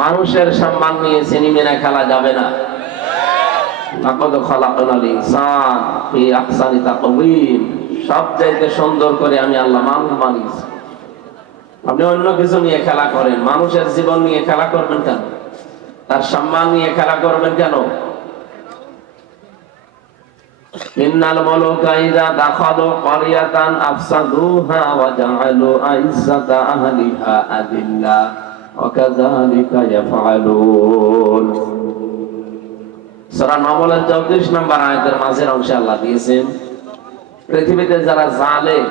মানুষের সম্মান নিয়ে সিনেমিনা খেলা যাবে না। লাকাদ খালাকনাল ইনসান ফি আহসানি তাকওয়িম, সবচাইতে সুন্দর করে আমি আল্লাহ মানুষ বানিয়েছি। আপনি অন্য কিছু নিয়ে খেলা করেন, মানুষের জীবন নিয়ে খেলা করবেন কেন? তার সম্মান নিয়ে খেলা করবেন কেন? ইন্নাল মুলুকা ইযা দাখালু ক্বরিয়াতান আফসাদুহা ওয়া জাআলু আইজ্জাতা আহলিহা আযিল্লা ওয়া কাযালিকা ইয়াফআলুন। সূরা নামলের 34 নম্বর আয়াতের মাঝের অংশে আল্লাহ দিয়েছেন, পৃথিবীতে যারা জালেম,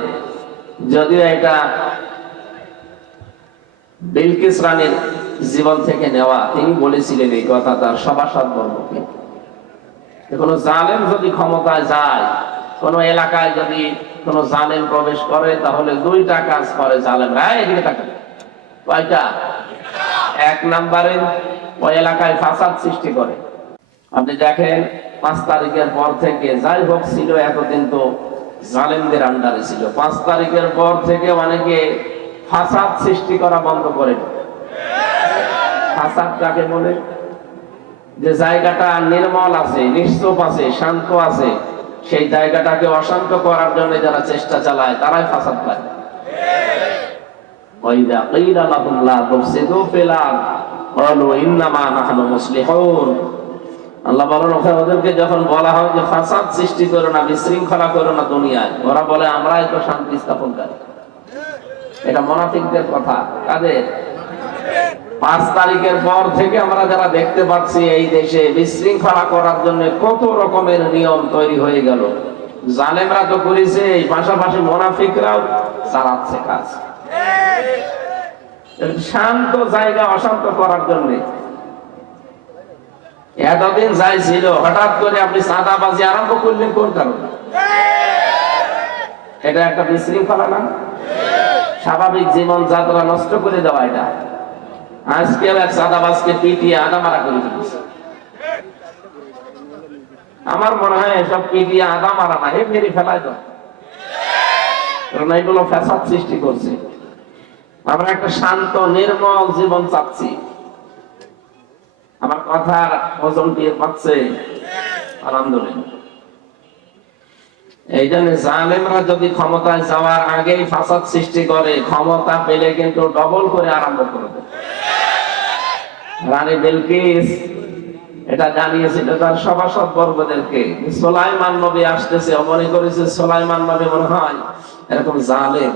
যদিও এটা বিলকিস রানীর জীবন থেকে নেওয়া, তিনি বলেছিলেন এই কথা তার সভাসদবর্গকে। কোনো জালেম যদি ক্ষমতায় যায়, কোন এলাকায় যদি কোন জালেম প্রবেশ করে, তাহলে দুইটা কাজ করে জালেমরা। এদিকে তাকান, কয়টা? এক নম্বরে ওই এলাকায় ফাসাদ সৃষ্টি করে। আপনি দেখেন 5 তারিখের পর থেকে, যাই হোক ছিল এতদিন তো জালেমদের আন্ডারে ছিল, 5 তারিখের পর থেকে অনেকে ফাসাদ সৃষ্টি করা বন্ধ করে। ফাসাদ কাকে বলে? যে জায়গাটা নির্মল আছে, নিশ্চুপ আছে, শান্ত আছে, সেই জায়গাটাকে অশান্ত করার জন্য যারা চেষ্টা চালায় তারাই ফাসাদ করে। ওয়াইদা কিলা লাহুম লা তুফসিদু ফিল আরদ ক্বালু ইন্নামা নাহনু মুসলিহুন। আল্লাহ বলেন, ওদেরকে যখন বলা হয় যে ফাসাদ সৃষ্টি করো না, বিশৃঙ্খলা করো না দুনিয়ায়, ওরা বলে আমরাই তো শান্তি স্থাপনকারী। এটা মুনাফিকদের কথা। কাদের? 5 তারিখের পর থেকে আমরা যারা দেখতে পাচ্ছি এই দেশে বিশৃঙ্খলা করার জন্য কত রকমের নিয়ম তৈরি হয়ে গেল। জালেমরা তো করেছে, এই পাশাপাশি মুনাফিকরাও চালাচ্ছে কাজ। শান্ত জায়গা অশান্ত করার জন্য এতদিন যাই ছিল, হঠাৎ করে আপনি চাঁদাবাজি আরম্ভ করলেন কোন কারণে? এটা একটা বিশৃঙ্খলা না? স্বাভাবিক জীবন যাত্রা নষ্ট করে দেওয়া। এটা আজকে এক চাঁদাবাজকে পিটিয়ে আদা মারা করে দিয়েছে। আমার মনে হয় এসব পিটিয়ে আদা মারা না, হে মেরে ফেলায় তো, কারণ এগুলো ফ্যাসাদ সৃষ্টি করছে। আমরা একটা শান্ত নির্মল জীবন চাচ্ছি। আমার কথার ওজন দিয়ে পাচ্ছে? আলহামদুলিল্লাহ। এই জন্য জালেমরা যদি ক্ষমতায় যাওয়ার আগেই ফাসাদ সৃষ্টি করে, ক্ষমতা পেলে কিন্তু ডবল করে আরম্ভ করে দেয়। রানী বিলকিস এটা জানিয়েছিল তার সভাসদ বর্গদেরকে, সুলাইমান নবী আসতেছে, মনে করেছে সুলাইমান নবী মনে হয় এরকম জালেম।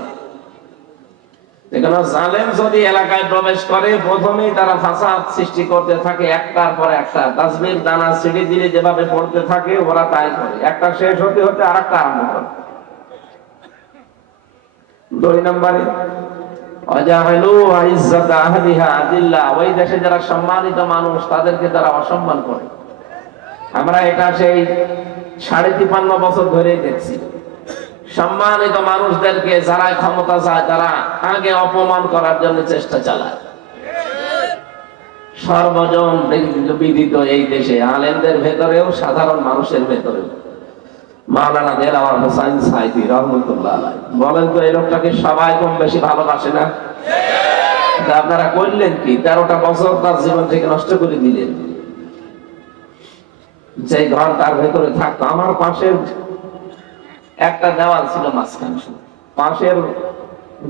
এখানে জালেম যদি এলাকায় প্রবেশ করে, প্রথমেই তারা ফাসাদ সৃষ্টি করতে থাকে, একটার পর একটা। তাসবির দানা সিঁড়ি দিলে যেভাবে পড়তে থাকে, ওরা তাই করে। একটা শেষ হতে হতে আরেকটা আরম্ভ করে। 2 নম্বরে ওয়াজাআলু আইজ্জাতা আহলিহা আযিল্লা, ওই দেশে যারা সম্মানিত মানুষ তাদেরকে তারা অসম্মান করে। আমরা এটা সেই 53.5 বছর ধরেই দেখছি। সম্মানিত মানুষদেরকে যারা ক্ষমতা চায় তারা আগে অপমান করার জন্য চেষ্টা চালায়। সর্বজন বিদিত এই দেশে, আলেমদের ভেতরেও সাধারণ মানুষের ভেতরেও। মাওলানা দেলাওয়ার হোসাইন সাইদি রহমতুল্লাহ আলাইহি বলেন তো, এই লোকটাকে সবাই কম বেশি ভালোবাসে না? আপনারা করলেন কি? 13টা বছর তার জীবন থেকে নষ্ট করে দিলেন। যে ঘর তার ভেতরে থাকতো, আমার পাশের একটা দেওয়াল ছিল মাঝখানে, পাশের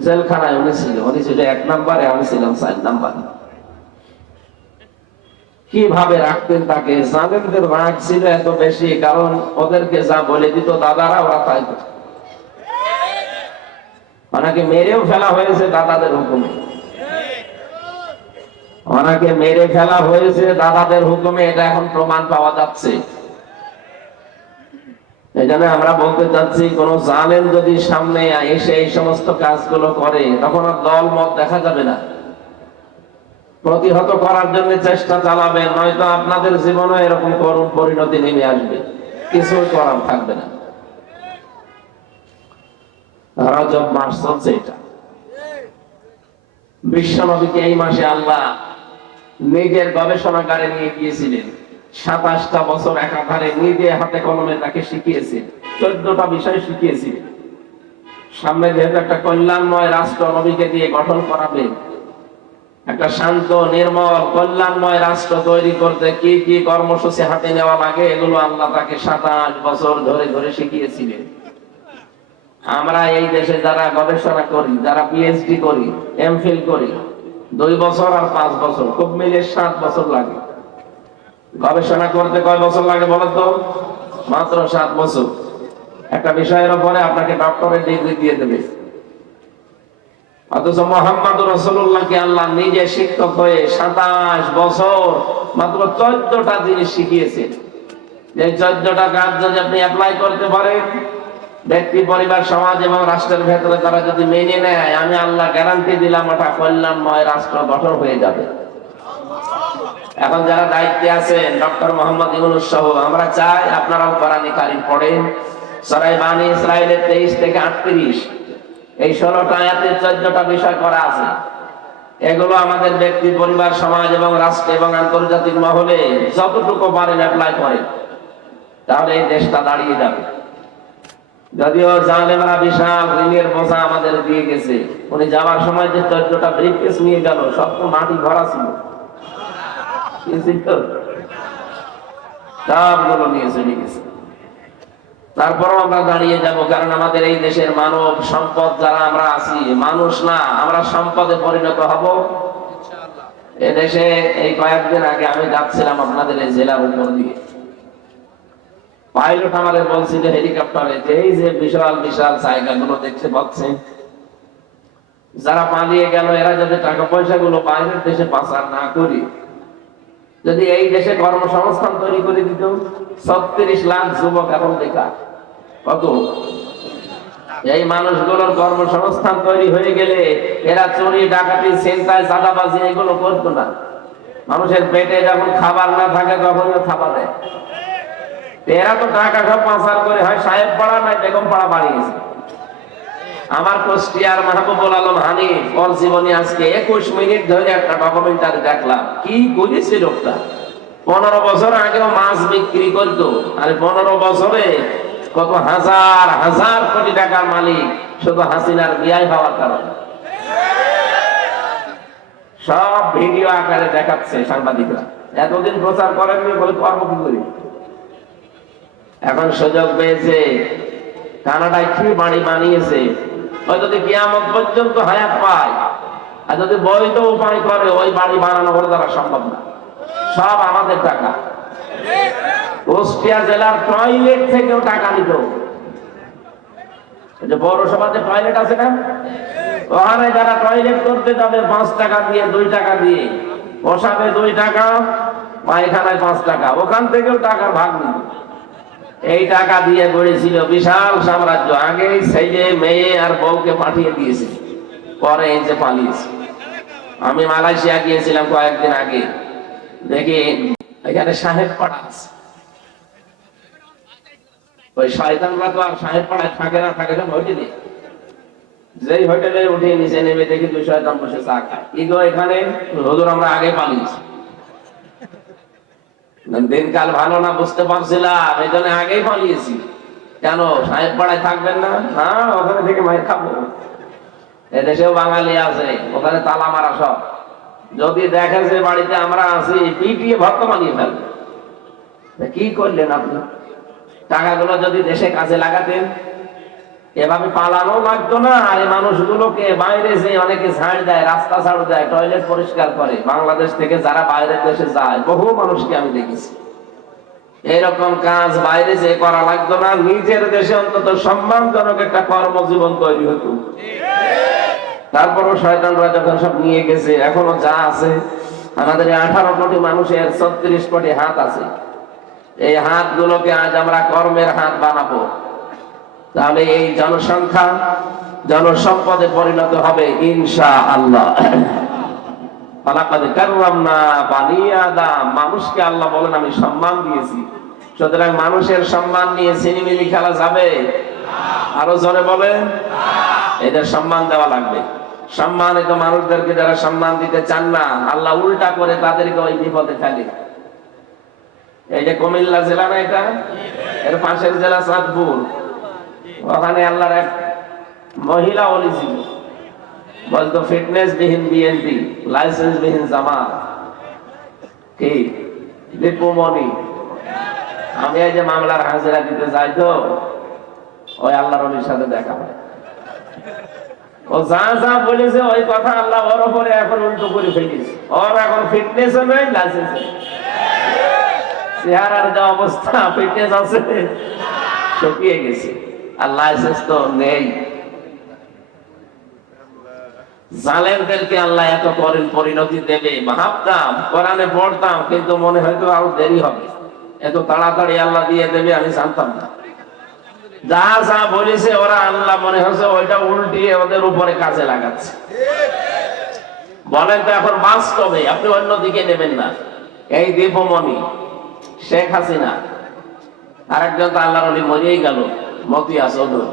জেলখানায় উনি ছিল। উনি ছিল 1 নম্বরে, আমি ছিলাম 4 নম্বরে। কিভাবে রাখতেন তাকে! জালেমদের রাগ ছিল এত বেশি, কারণ ওদেরকে যা বলে দিত দাদারা, ওরা তাই করত। ওনাকে মেরেও ফেলা হয়েছে দাদাদের হুকুমে। ওনাকে মেরে ফেলা হয়েছে দাদাদের হুকুমে, এটা এখন প্রমাণ পাওয়া যাচ্ছে। এই জন্য আমরা বলতে চাচ্ছি, কোন জালেম যদি সামনে এসে এই সমস্ত কাজগুলো করে, তখন আর দল মত দেখা যাবে না। প্রতিহত করার জন্য চেষ্টা চালাবেন, নয়তো আপনাদের জীবনে এরকম করুণ পরিণতি নেমে আসবে, কিছু করার থাকবে না। রজব মাস চলছে, এটা বিশ্বনবীকে এই মাসে আল্লাহ নিজের গবেষণাগারে নিয়ে গিয়েছিলেন। 27টা বছর একাধারে নিজে হাতে কলমে তাকে শিখিয়েছেন, 14টা বিষয় শিখিয়েছিলেন। সামনে যেহেতু একটা কল্যাণময় রাষ্ট্র নবীকে দিয়ে গঠন করাবেন, একটা শান্ত নির্মল কল্যাণময় রাষ্ট্র তৈরি করতে কি কি কর্মসূচি হাতে নেওয়া লাগে এগুলো আল্লাহ তাকে 27 বছর ধরে ধরে শিখিয়েছিলেন। আমরা এই দেশে যারা গবেষণা করি, যারা পিএইচডি করি, এমফিল করি, 2 বছর আর 5 বছর, খুব মিলে 7 বছর লাগে। গবেষণা করতে কয় বছর লাগে বলো তো? মাত্র 7 বছর। একটা বিষয়ের উপরে আপনাকে ডক্টরেট ডিগ্রি দিয়ে দেবে। অথচ মুহাম্মদুর রাসূলুল্লাহকে আল্লাহ নিজে শিক্ষক হয়ে 27 বছর মাত্র 14টা জিনিস শিখিয়েছেন। এই 14টা কাজ যদি আপনি অ্যাপ্লাই করতে পারেন, ব্যক্তি, পরিবার, সমাজ এবং রাষ্ট্রের ভেতরে তারা যদি মেনে নেয়, আমি আল্লাহ গ্যারান্টি দিলাম ওটা কল্যাণময় রাষ্ট্র গঠন হয়ে যাবে। এখন যারা দায়িত্বে আছেন, ডক্টর মোহাম্মদ ইউনূস সহ, আমরা চাই আপনারাও কোরআন কারীম পড়েন। সূরা বানী ইসরাঈলের 23 থেকে 38 এই 16টা আয়াতে 14টা বিষয় করা আছে। এগুলো আমাদের ব্যক্তি, পরিবার, সমাজ এবং রাষ্ট্র এবং আন্তর্জাতিক মহলে যতটুকু পারেন অ্যাপ্লাই করেন, তাহলে এই দেশটা দাঁড়িয়ে যাবে। যদিও জালেমরা বিশাল ঋণের বোঝা আমাদের দিয়ে গেছে, উনি যাওয়ার সময় যে 14টা ব্রিফকেস নিয়ে গেল সব তো মাটি ভরা ছিল, সবগুলো নিয়ে চলে গেছে। তারপরও আমরা দাঁড়িয়ে যাব, কারণ আমাদের এই দেশের মানব সম্পদ যারা আমরা আছি, মানুষ না, আমরা সম্পদে পরিণত হব ইনশাআল্লাহ। এদেশে এই কয়েকদিন আগে আমি যাচ্ছিলাম আপনাদের এই জেলার উপর দিয়ে, পাইলট আমাদের বলছিল হেলিকপ্টারে যে এই যে বিশাল বিশাল জায়গাগুলো দেখতে পাচ্ছেন, যারা পালিয়ে গেল এরা যদি টাকা পয়সা গুলো বাইরের দেশে পাচার না করি, যদি এই দেশে কর্মসংস্থান তৈরি করে দিত, 36 লাখ যুবক এখন বেকার। কত? এই মানুষগুলোর কর্মসংস্থান তৈরি হয়ে গেলে এরা চুরি, ডাকাতি, ছিনতাই, চাঁদাবাজি এগুলো করতো না। মানুষের পেটে যখন খাবার না থাকে তখন খাবার দেয়। এরা তো টাকা সব পাচার করে হয় সাহেব পাড়া নাই বেগম পাড়া বাড়িয়েছে। আমার কুষ্টিয়ার মাহবুবুল আলম হানিফ, ওর জীবনী আজকে 21 মিনিট ধরে একটা ডকুমেন্টারি দেখলাম। কি করেছে লোকটা? 15 বছর আগেও মাছ বিক্রি করতো, আর 15 বছরে কত হাজার হাজার কোটি টাকার মালিক শুধু হাসিনার বিয়াই হওয়ার কারণে। সব ভিডিও আকারে দেখাচ্ছে সাংবাদিকরা। এতদিন প্রচার করেননি বলে কর্ম কি করি? এখন সুযোগ পেয়েছে, কানাডায় কি বাড়ি বানিয়েছে, ওই যদি কিয়ামত পর্যন্ত হায়াত পায়, আর যদি বৈধ উপায় করে, ওই বাড়ি বানানো ওর দ্বারা সম্ভব না। সব আমাদের টাকা। কুষ্টিয়া জেলার টয়লেট থেকেও টাকা নিত। পৌরসভাতে টয়লেট আছে না, ওখানে যারা টয়লেট করতে যাবে 5 টাকা দিয়ে, 2 টাকা দিয়ে, পোশাকে 2 টাকা, পায়খানায় 5 টাকা, ওখান থেকেও টাকার ভাগ নিত। এই টাকা দিয়ে গড়েছিল বিশাল সাম্রাজ্য। আগে ছেলে, মেয়ে আর বউকে পাঠিয়ে দিয়েছে, পরে এই যে পালিয়েছে। আমি মালয়েশিয়া গিয়েছিলাম কয়েকদিন আগে, দেখি এখানে সাহেব পাড়া আছে। ওই শয়তানরা তো আর সাহেব পাড়ায় থাকে না, থাকে সব হোটেলে। যেই হোটেলে উঠে নিচে নেমে দেখি 2 শয়তান বসে চা খায়। ইগো এখানে হুজুর আমরা আগে পালিয়েছি, দিনকাল ভালো না বুঝতে পারছিলাম, এই জন্য আগেই পালিয়েছি। কেন সাহেব পাড়ায় থাকবেন না? না, ওখানে থেকে মায়ের খাবো। এদেশেও বাঙালি আছে, ওখানে তালা মারা সব। যদি দেখেন যে বাড়িতে আমরা আছি, পিটিয়ে ভক্ত বানিয়ে ফেলবে। কি করলেন আপনি? টাকাগুলো যদি দেশে কাজে লাগাতেন, এভাবে পালানো লাগতো না। আর এই মানুষগুলোকে বাইরে যে অনেকে ঝাড় দেয়, রাস্তা ঝাড়ু দেয়, টয়লেট পরিষ্কার করে, বাংলাদেশ থেকে যারা বাইরের দেশে যায়, বহু মানুষকে আমি দেখেছি। এরকম কাজ বাইরে যে করা লাগতো না, নিজের দেশে অন্তত সম্মানজনক একটা কর্মজীবন তৈরি হতো। তারপরও শয়তানরা যখন সব নিয়ে গেছে, এখনো যা আছে, আমাদের 18 কোটি মানুষের 36 কোটি হাত আছে। এই হাতগুলোকে আজ আমরা কর্মের হাত বানাবো, তাহলে এই জনসংখ্যা জনসম্পদে পরিণত হবে ইনশাআল্লাহ। ফালাকাদ কাররামনা বানি আদম, মানুষকে আল্লাহ বলেন আমি সম্মান দিয়েছি। সুতরাং মানুষের সম্মান নিয়ে সিনেমিনি খেলা যাবে? আরো জোরে বলেন। এদের সম্মান দেওয়া লাগবে। সম্মানিত মানুষদেরকে যারা সম্মান দিতে চান না, আল্লাহ উল্টা করে তাদেরকে ওই বিপদে ফেলে। এই যে কুমিল্লা জেলা না, এটা এর পাশের জেলা চাঁদপুর, ওখানে আল্লাহর এক মহিলা ওলি ছিল। বলতো ফিটনেস বিহীন বিএনপি, লাইসেন্স বিহীন জামাত। কি দীপুমণি, আমি এই যে মামলার হাজিরা দিতে যাই তো ওই আল্লাহ রবির সাথে দেখা হয়। ও যা যা বলেছে ওই কথা আল্লাহ ওর উপরে এখন উল্টো করে ফেলিস। ওর এখন ফিটনেসও নেই, লাইসেন্স নেই। চেহারার যা অবস্থা, ফিটনেস আছে শুকিয়ে গেছে, আর লাইসেন্স তো নেই। জালেমদেরকে আল্লাহ এত পরিণতি দেবে ভাবতাম, কোরআনে পড়তাম, কিন্তু মনে হয়তো আরো দেরি হবে, এত তাড়াতাড়ি আল্লাহ দিয়ে দেবে আমি জানতাম না। যা যা বলেছে ওরা আল্লাহ মনে হচ্ছে ওইটা উল্টিয়ে ওদের উপরে কাজে লাগাচ্ছে। বলেন তো এখন বাস্তবে আপনি অন্যদিকে নেবেন না। এই দীপমণি, শেখ হাসিনা, আরেকজন তো আল্লাহর ওলি মরিয়েই গেল, মতিয়া চৌধুরী,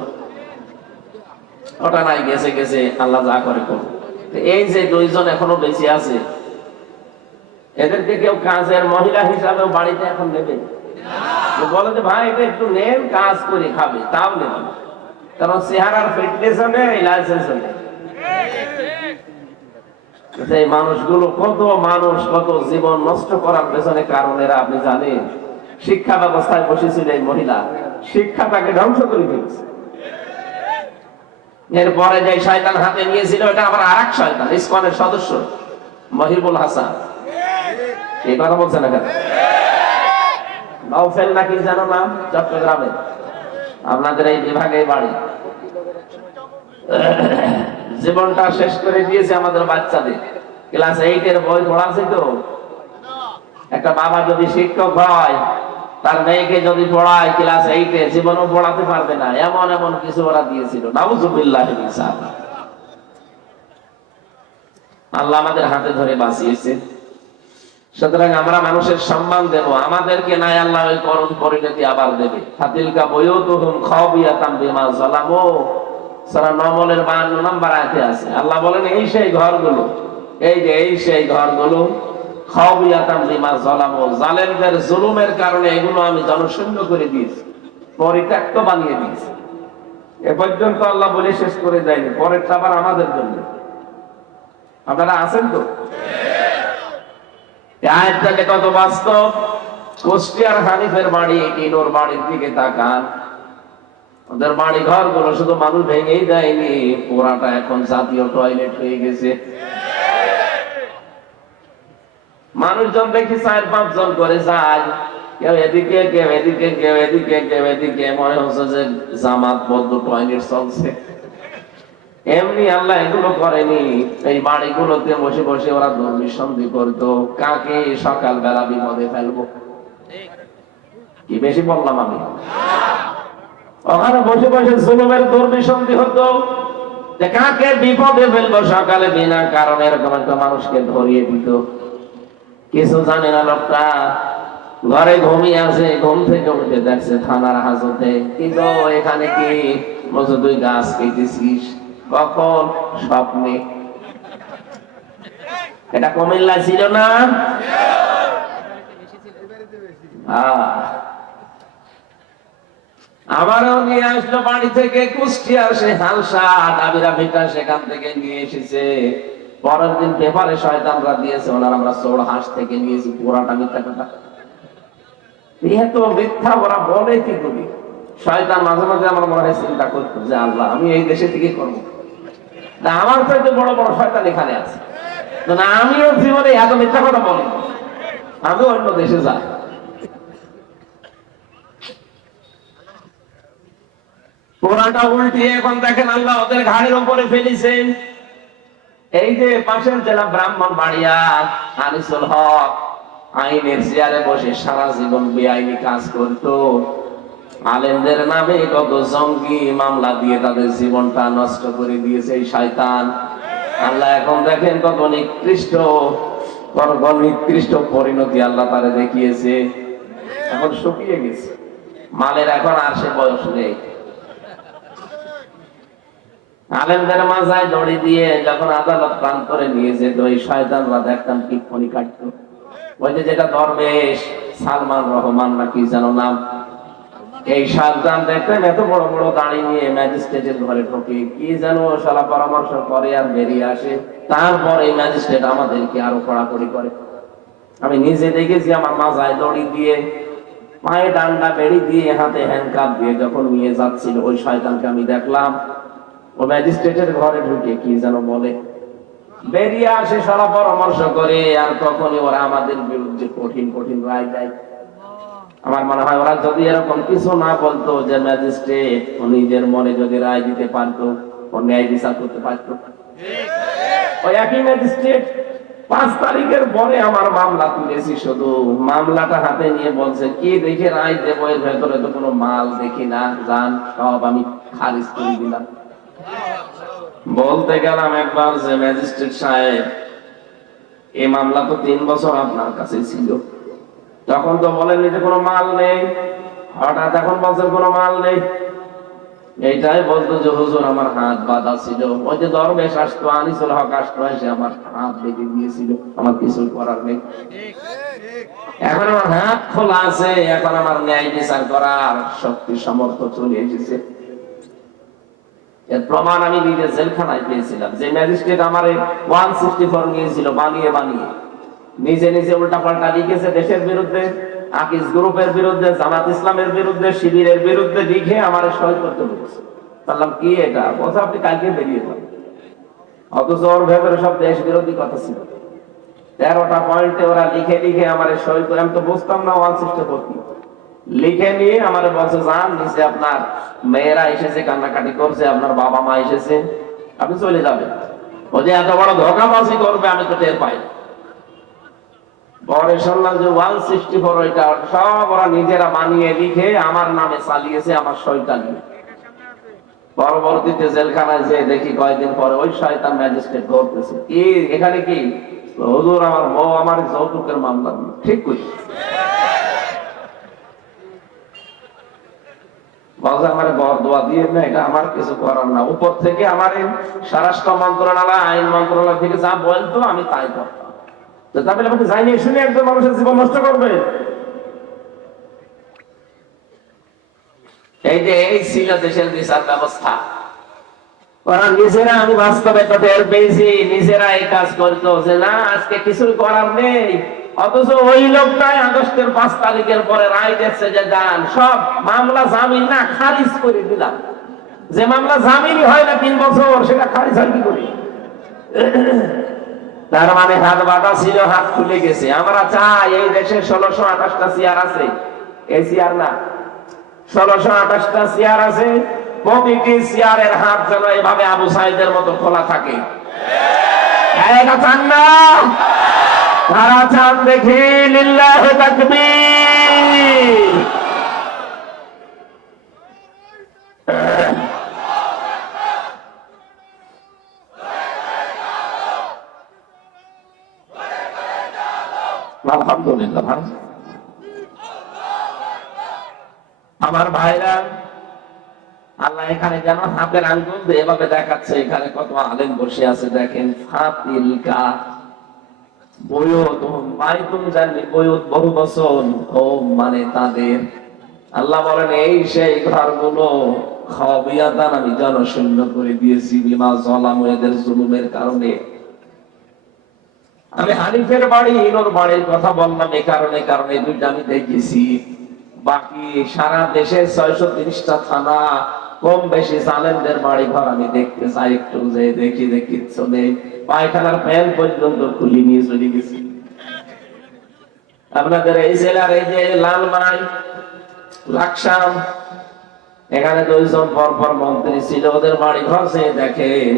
ওটা নাই, গেছে গেছে, আল্লাহ যা করে করুন। এই যে দুইজন এখনো বেঁচে আছে, এদেরকে কেউ কাজের মহিলা হিসাবেও বাড়িতে এখন নেবে? বলে যে ভাই এটা একটু নেন, কাজ করে খাবে, তাও নেব না, কারণ চেহারার ফিটনেসও নেই, লাইসেন্সও নেই। এই মানুষগুলো, কত মানুষ কত জীবন নষ্ট করার পেছনে কারণেরা আপনি জানেন? শিক্ষা ব্যবস্থায় বসেছিল এই মহিলা, শিক্ষাটাকে ধ্বংস করে দিয়েছে। এরপরে যে শয়তান হাতে নিয়েছিল এটা আবার আরেক শয়তান, ইসকনের সদস্য মহিবুল হাসান। এই কথা বলছে না কেন? নওফেল নাকি যেন নাম, চট্টগ্রামে, আপনাদের এই বিভাগে বাড়ি। জীবনটা শেষ করে দিয়েছে আমাদের বাচ্চাদের। ক্লাস 8 এর বই পড়াছে তো। একটা বাবা যদি শিক্ষক হয়, তার মেয়েকে যদি পড়ায় ক্লাস 8 এ, জীবনও পড়াতে পারবে না, এমন এমন কিছু ওরা দিয়েছিল। নাউজুবিল্লাহ মিন যালিক। আল্লাহ আমাদের হাতে ধরে বাঁচিয়েছে। সুতরাং আমরা মানুষের সম্মান দেব, আমাদেরকে নাই আল্লাহ ওই করুণ পরিণতি আবার দেবে। ফাতিলকা বুয়ুতুহুম খাওবিয়াতাম বিমা যালামু, সূরা নমলের 52 নম্বর আয়াতে আছে। আল্লাহ বলেন এই সেই ঘরগুলো, এই যে এই সেই ঘরগুলো, খাওবিয়াতাম বিমা যালামু, জালেমদের জুলুমের কারণে এগুলো আমি জনশূন্য করে দিয়েছি, পরিত্যক্ত বানিয়ে দিয়েছি। এ পর্যন্ত আল্লাহ বলে শেষ করে দেয়নি, পরেরটা আবার আমাদের জন্য। আপনারা আছেন তো? আয়াতটাকে কত বাস্তব। কুষ্টিয়ার হানিফের বাড়ি, কিনোর বাড়ির দিকে তাকান, ওদের বাড়ি ঘর গুলো শুধু মানুষ ভেঙেই দেয়নি, পুরাটা এখন জাতীয় টয়লেট হয়ে গেছে। মানুষজন দেখি 4-5 জন করে যায়, কেউ এদিকে কেউ এদিকে কেউ এদিকে কেউ এদিকে, মনে হচ্ছে যে জামাত বদ্ধ টয়লেট চলছে। এমনি আল্লাহ এগুলো করেনি, এই বাড়িগুলোতে বসে বসে ওরা দুর্বিসন্ধি করতো, কাকে সকাল বেলা বিপদে ফেলবো। কি বেশি বললাম আমি? ওখানে বসে বসে জুলুমের দুর্বিসন্ধি হতো, যে কাকে বিপদে ফেলবো সকালে বিনা কারণে। এরকম একটা মানুষকে ধরিয়ে দিত। কিছু জানে না লোকটা, ঘরে ঘুমিয়ে আছে, ঘুম থেকে উঠে দেখছে থানার হাজতে। কিন্তু এখানে কি বলছে, তুই গাছ কেটেছিস কখন? স্বপ্নে। এটা কুমিল্লা ছিল না? আমারও নিয়ে আসলো বাড়ি থেকে কুষ্টিয়ার সে হালসা ডাবিরা ভিটা, সেখান থেকে নিয়ে এসেছে। পরের দিন পেপারে শয়তানরা দিয়েছে, ওনার আমরা চোর হাঁস থেকে নিয়েছি, পুরাটা মিথ্যা কথা। এত মিথ্যা ওরা বলে কি করি। শয়তান মাঝে মাঝে আমার মনে হয় চিন্তা করতো যে আল্লাহ আমি এই দেশে থেকে করবো, আমার চাইতে বড় বড় শয়তান এখানে আছে, আমিও জীবনে এত মিথ্যা কথা বলি, আমিও অন্য দেশে যাই। পুরাটা উল্টিয়ে এখন দেখেন আল্লাহ ওদের ঘাড়ের উপরে ফেলেছেন। এই যে পাশের জেলা ব্রাহ্মণবাড়িয়া, আনিসুল হক আইনের চেয়ারে বসে সারা জীবন বেআইনি কাজ করতো, আলেমদের নামে কত জঙ্গি মামলা দিয়ে তাদের জীবনটা নষ্ট করে দিয়েছে এই শয়তান। আল্লাহ এখন দেখেন কত নিকৃষ্ট পরিণতি আল্লাহ তারে দেখিয়েছে। এখন শুকিয়ে গেছে, মালের এখন আর সে বয়স নেই। আলেমদের মাজায় দড়ি দিয়ে যখন আদালত প্রান্তরে নিয়ে যেত, ওই শয়তানরা দেখতাম টিপ্পনি কাটতো। ওই যে যেটা দরবেশ সালমান রহমান নাকি যেন নাম, এই সাবধান দেখতেন এত বড় বড় দাড়ি নিয়ে ম্যাজিস্ট্রেটের ঘরে ঢোকে, কি যেন শালা পরামর্শ করে আর বেরিয়ে আসে। তারপর এই ম্যাজিস্ট্রেট আমাদেরকে আরো কড়াকড়ি করে। আমি নিজে দেখেছি আমার মাজায় দড়ি দিয়ে, পায়ে ডান্ডা বেড়ি দিয়ে, হাতে হ্যান্ডকাপ দিয়ে যখন নিয়ে যাচ্ছিল ওই শয়তানকে আমি দেখলাম ও ম্যাজিস্ট্রেটের ঘরে ঢুকে কি যেন বলে, বেরিয়ে আসে সারা পরামর্শ করে, আর তখনই ওরা আমাদের বিরুদ্ধে কঠিন কঠিন রায় দেয়। আমার মনে হয় ওরা যদি এরকম কিছু না বলতো, যে ম্যাজিস্ট্রেট ও নিজের মনে যদি রায় দিতে পারতো, ও ন্যায় বিচার করতে পারতো। ওই একই ম্যাজিস্ট্রেট 5 তারিখের পরে আমার মামলা তুলেছি, শুধু মামলাটা হাতে নিয়ে বলছে কি দেখে রায় দেবো, এর ভেতরে তো কোনো মাল দেখি না, জান সব আমি খারিজ করে দিলাম। বলতে গেলাম একবার যে ম্যাজিস্ট্রেট সাহেব, এই মামলা তো 3 বছর আপনার কাছে ছিল, তখন তো বলেননি যে কোনো মাল নেই, হঠাৎ এখন বলছেন কোনো মাল নেই। এইটাই বলতো যে হুজুর আমার হাত বাঁধা ছিল, ওই যে দরবেশ আসতো, আনিসুল হক আসতো, এসে আমার হাত বেঁধে দিয়েছিল, আমার কিছু করার নেই। এখন আমার হাত খোলা আছে, এখন আমার ন্যায় বিচার করার শক্তি সামর্থ্য চলে এসেছে। এর প্রমাণ আমি নিজে জেলখানায় পেয়েছিলাম। যে ম্যাজিস্ট্রেট আমার 164 নিয়েছিল বানিয়ে বানিয়ে, নিজে নিজে উল্টা পাল্টা লিখেছে দেশের বিরুদ্ধে, আকিস গ্রুপের বিরুদ্ধে, জামাত ইসলামের বিরুদ্ধে, শিবিরের বিরুদ্ধে লিখে আমার সই করতে বলেছে। বললাম কি এটা? বলছে আপনি কালকে বেরিয়ে যাবেন। অথচ ওর ভেতরে সব দেশ বিরোধী কথা ছিল। 13টা পয়েন্টে ওরা লিখে লিখে আমার সই করে, আমি তো বুঝতাম না 164 কি, লিখে নিয়ে আমার বলছে যান নিচে আপনার মেয়েরা এসেছে, কান্নাকাটি করছে, আপনার বাবা মা এসেছে, আপনি চলে যাবেন। ও যে এত বড় ধোঁকাবাজি করবে আমি তো টের পাই। পরে শুনলাম যে 164 ওইটা সব ওরা নিজেরা বানিয়ে লিখে আমার নামে চালিয়েছে, আমার সইটা নিয়ে। পরবর্তীতে জেলখানায় যে দেখি কয়েকদিন পরে ওই শয়তান ম্যাজিস্ট্রেট ধরতেছে, কি এখানে কি? হুজুর আমার বউ আমার যৌতুকের মামলা। ঠিক করি বলছে আমার বরদোয়া দিয়ে না, এটা আমার কিছু করার না, উপর থেকে আমার স্বরাষ্ট্র মন্ত্রণালয়, আইন মন্ত্রণালয় থেকে যা বলতো আমি তাই করতাম। তাহলে আপনি যাইনি শুনে একজন মানুষের জীবন নষ্ট করবে? এই যে এই ছিল দেশের বিচার ব্যবস্থা। ওরা নিজেরা, আমি বাস্তবে তো টের পেয়েছি, নিজেরা এই কাজ করতো যে না আজকে কিছু করার নেই। অথচ ওই লোকটাই আগস্টের 5 তারিখের পরে রায় দিচ্ছে যে যান সব মামলা জামিন না, খারিজ করে দিলাম। যে মামলা জামিনই হয় না 3 বছর, সেটা খারিজ হয় কি করে? তার মানে হাত বাঁধা ছিল, হাত খুলে গেছে। আমরা চাই এই দেশে 1628টা চেয়ার আছে, এই চেয়ার না, 1628টা চেয়ার আছে, প্রতিটি চেয়ারের হাত যেন এভাবে আবু সাইদের মতো খোলা থাকে। এটা চান না? তারা চান দেখি লিল্লাহি তাকবীর। আলহামদুলিল্লাহ। আমার ভাইরা, আল্লাহ এখানে যেন হাতের আঙ্গুল দিয়ে এভাবে দেখাচ্ছে, এখানে কত আলেম বসে আছে দেখেন। ফাতিলকা বয়ুত বাইতুন জানি বয়ুত বহু বছর, হোম মানে তাদের। আল্লাহ বলেন এই সেই ঘরগুলো খাবিয়াতান আমি জনশূন্য করে দিয়েছি, বিমা যালামু, এদের জুলুমের কারণে। আমি হানিফের বাড়ি, ইনোর বাড়ির কথা বললাম এই কারণে দুইটা আমি দেখেছি। বাকি সারা দেশে 630টা থানা, কম বেশি জালেমদের বাড়ি ঘর আমি দেখতে চাই, একটু যে দেখি যে কিচ্ছু নেই, পায়খানার ফ্যান পর্যন্ত খুলি নিয়ে চলে গেছি। আপনাদের এই জেলার এই যে লালমাই, লাকসাম, এখানে 2 জন পরপর মন্ত্রী ছিল, ওদের বাড়ি ঘর সে দেখেন,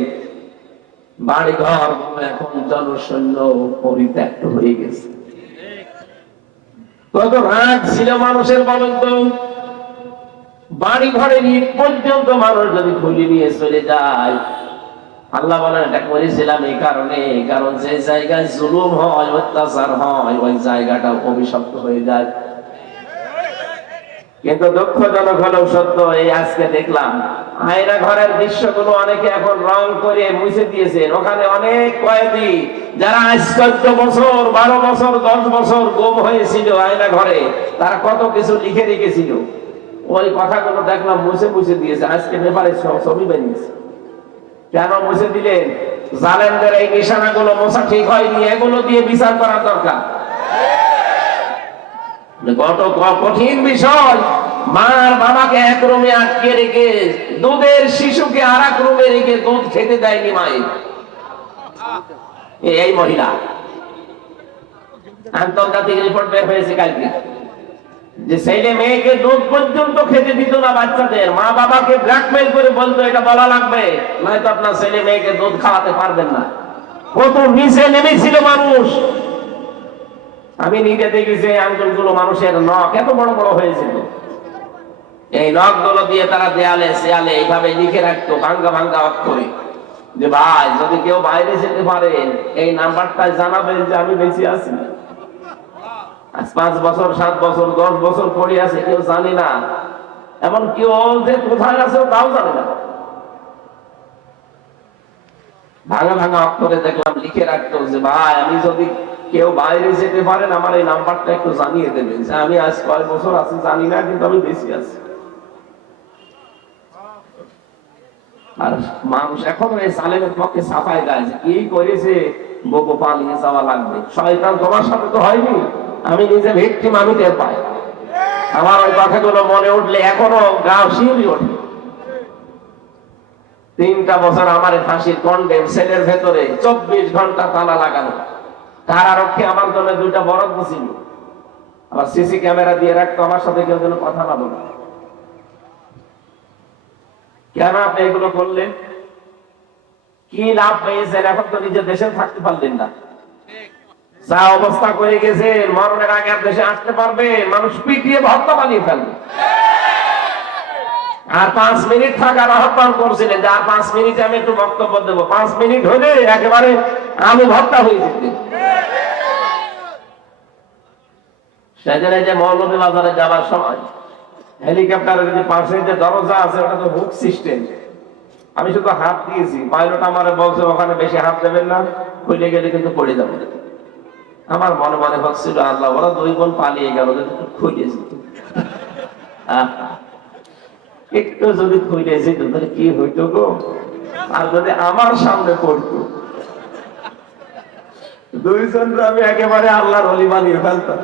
বাড়ি ঘর এখন জনশূন্য, পরিত্যক্ত হয়ে গেছে। কত রাগ ছিল মানুষের বলেন তো? বাড়ি ঘরে ইট পর্যন্ত মানুষ যদি খুলি নিয়ে চলে যায়। আল্লাহ বলেন এটা করেছিলাম এই কারণে, কারণ যে জায়গায় জুলুম হয়, অত্যাচার হয়, ওই জায়গাটা অভিশপ্ত হয়ে যায়। কিন্তু দুঃখজনক হলেও সত্য, এই আজকে দেখলাম আয়না ঘরের দৃশ্যগুলো অনেকে এখন রং করে মুছে দিয়েছেন। ওখানে অনেক কয়েদি যারা আজ 14 বছর, 12 বছর, 10 বছর গুম হয়েছিল আয়না ঘরে, তারা কত কিছু লিখে রেখেছিল। ওই কথাগুলো দেখলাম মুছে মুছে দিয়েছে, আজকে পেপারে ছবি বেরিয়েছে। কেন মুছে দিলেন? জালেমদের এই নিশানাগুলো মোছা ঠিক হয়নি, এগুলো দিয়ে বিচার করা দরকার। কত কঠিন বিষয়। মার বাবাকে এক রুমে আটকে রেখে দুধের শিশুকে আর এক রুমে রেখে দুধ খেতে দেয়নি মায়ের এই মহিলা। আন্তর্জাতিক রিপোর্ট বের হয়েছে কালকে যে ছেলে মেয়েকে দুধ পর্যন্ত খেতে দিত না বাচ্চাদের, মা বাবাকে ব্ল্যাকমেইল করে বলতো এটা বলা লাগবে, নয়তো আপনার ছেলে মেয়েকে দুধ খাওয়াতে পারবেন না। কত নিচে নেমেছিল মানুষ। আমি নিজে দেখেছি আঙ্গুলগুলো মানুষের নখ এত বড় বড় হয়েছিল, এই নখগুলো দিয়ে তারা দেয়ালে শেয়ালে এইভাবে লিখে রাখতো ভাঙ্গা ভাঙ্গা অক্ষরে যে ভাই যদি কেউ বাইরে যেতে পারেন এই নাম্বারটা জানাবেন যে আমি বেঁচে আছি। আজ 5 বছর 7 বছর 10 বছর পড়ে আছে, কেউ জানি না, এমন কেউ যে কোথায় আছে তাও জানে না। ভাঙা ভাঙা অক্ষরে দেখলাম লিখে রাখতো যে ভাই আমি যদি কেউ বাইরে যেতে পারেন আমার এই নাম্বারটা একটু জানিয়ে দেবেন যে আমি আজ কয় বছর আছি জানি না, কিন্তু আমি বেঁচে আছি। আর মানুষ এখনো এই সালেমের পক্ষে সাফাই গায় যে কি করেছে, বকো পালিয়ে যাওয়া লাগবে। শয়তান তোমার সাথে তো হয়নি, আমি নিজে ভিক্টিম, আমি টের পাই। আমার ওই কথাগুলো মনে উঠলে এখনো গা শিউরে ওঠে। 3টা বছর আমার ফাঁসির কন্ডেম সেলের ভেতরে 24 ঘন্টা তালা লাগানো, কারারক্ষী আমার জন্য 2টা বরাদ্দ ছিল, আবার সিসি ক্যামেরা দিয়ে রাখতো আমার সাথে কেউ যেন কথা না বলে। কেন আপনি এগুলো করলেন? কি লাভ পেয়েছেন? এখন তো নিজের দেশে থাকতে পারলেন না, যা অবস্থা করে গেছে মরণের আগে আর দেশে আসতে পারবে? মানুষ পিটিয়ে ভর্তা বানিয়ে ফেলবে। আর 5 মিনিট থাকার আহ্বান করছিলেন যে আর 5 মিনিটে আমি একটু বক্তব্য দেবো। 5 মিনিট হলে একেবারে আলু ভর্তা হয়ে যেত। সেদিনে যে মৌলভীবাজারে যাবার সময় হেলিকপ্টারের যে পাশে যে দরজা আছে ওটা তো হুক সিস্টেম, আমি শুধু হাত দিয়েছি, পাইলট আমারে বলছে ওখানে বেশি হাত দেবেন না, খুলে গেলে কিন্তু পড়ে যাবে। আমার মনে মনে ভাবছিল আল্লাহ ওরা 2 বোন পালিয়ে গেল, খুঁজেছি একটু যদি খুঁজেছি তাহলে কি হইতো গো। আর যদি আমার সামনে পড়তো 2 জন আমি একেবারে আল্লাহর ওলি বানিয়ে ফেলতাম।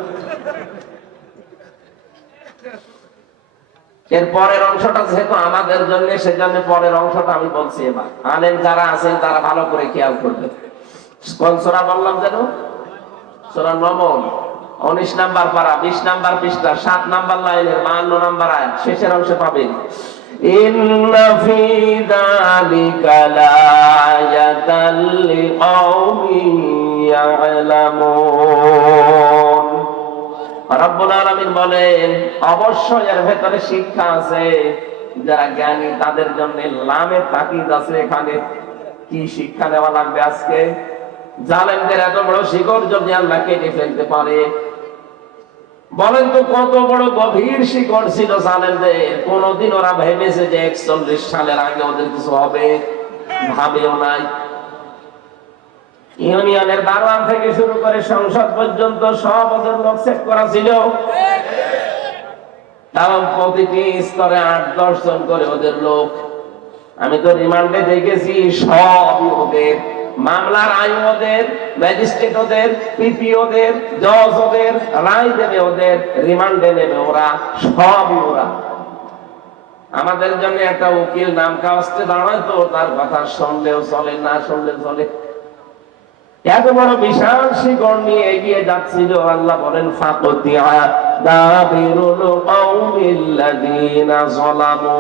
এর পরের অংশটা যেহেতু আমাদের জন্য, সেজন্য পরের অংশটা আমি বলছি। এবার আলেম যারা আছেন তারা ভালো করে খেয়াল করবে। কোন সূরা বললাম যেন? সূরা নমল 19 নাম্বার পারা 20 নাম্বার পৃষ্ঠা 7 নাম্বার লাইনের 52 নাম্বার আয়াত শেষের অংশে পাবেন ইন্না ফি যালিকা লায়াতাল লিকাওমিন ইয়ালামুন। রব্বুল আলামিন বলেন অবশ্যই এর ভেতরে শিক্ষা আছে, যারা জ্ঞানী তাদের জন্য লামে তাকিদ আছে। এখানে কি শিক্ষা নেওয়া লাগবে আজকে? জালেমদের এত বড় শিকড় যদি আল্লাহ কেটে ফেলতে পারে, বলেন তো কত বড় গভীর শিকড় ছিল জালেমদের। কোনদিন ওরা ভেবেছে যে 41 সালের আগে ওদের কিছু হবে? ভাবেও নাই। ইউনিয়নের দারোয়ান থেকে শুরু করে সংসদ পর্যন্ত সব ওদের লোক সেট করা ছিল। তাও প্রতিটি স্তরে 8-10 জন করে ওদের লোক। আমি তো রিমান্ডে দেখেছি সবই ওদের, মামলার আইন ওদের, ম্যাজিস্ট্রেট ওদের, পিপি ওদের, জজ ওদের, রায় দেবে ওদের, রিমান্ডে নেবে ওরা, সবই ওরা। আমাদের জন্য একটা উকিল নাম কাগজে দাঁড়ায় তো তার কথা শুনলেও চলে, না শুনলেও চলে। এত বড় বিশাল শিকড় নিয়ে এগিয়ে যাচ্ছিল। আল্লাহ বলেন ফাকতিয়া দাবিরুল কওমিল্লাযিনা যালামু,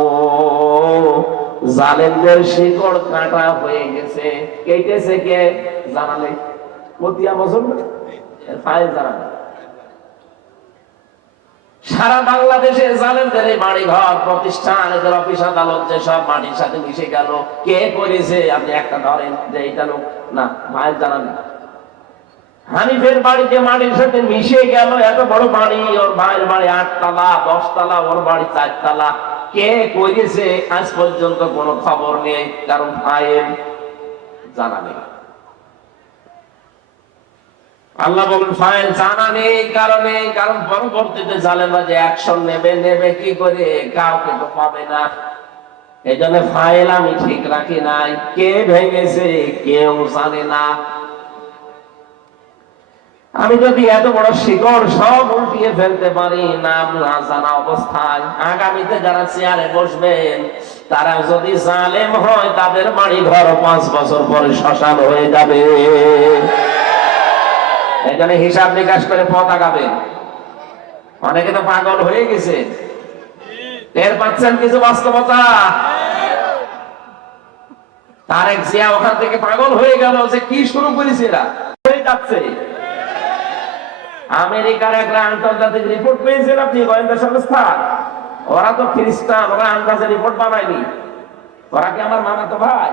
জালেমদের শিকড় কাটা হয়ে গেছে। কেটেছে কে? জানালে মতিয়া মুসলমান ফাইল জানালে সারা বাংলাদেশে জালেমদের এই বাড়ি ঘর প্রতিষ্ঠান এদের অফিস আদালত যে সব মাটির সাথে মিশে গেল। কে করেছে? আপনি একটা ধরেন যে এইটা লোক না, ফাইল জানালেন। হানিফের বাড়িতে মাটির সাথে মিশে গেল, এত বড় বাড়ি, ওর ভাইয়ের বাড়ি 8 তলা 10 তলা, ওর বাড়ি 4 তলা। কে করেছে আজ পর্যন্ত কোনো খবর নেই, কারণ ফাইল জানা নেই। আল্লাহ বলেন ফাইল জানা নেই কারণে, কারণ পরবর্তীতে জালেমরা যে অ্যাকশন নেবে, নেবে কি করে, কাউকে তো পাবে না। এই জন্য ফাইল আমি ঠিক রাখি নাই, কে ভেঙেছে কেউ জানে না। আমি যদি এত বড় শিকড় সব উল্টিয়ে ফেলতে পারি, নাম না জানা অবস্থায়, আগামীতে যারা চেয়ারে বসবেন তারা যদি জালেম হয়, তাদের বাড়ি ঘর 5 বছর পরে শ্মশান হয়ে যাবে। এখানে হিসাব নিকাশ করে পথ আগাবেন। অনেকে তো পাগল হয়ে গেছে, টের পাচ্ছেন কিছু বাস্তবতা। তারেক জিয়া ওখান থেকে পাগল হয়ে গেল যে কি শুরু করেছে এরা, হয়ে যাচ্ছে। আমেরিকার একটা আন্তর্জাতিক রিপোর্ট পেয়েছেন আপনি, গোয়েন্দা সংস্থা, ওরা তো খ্রিস্টান, ওরা আন্দাজে রিপোর্ট বানায়নি। ওরা কি আমার মামাতো ভাই?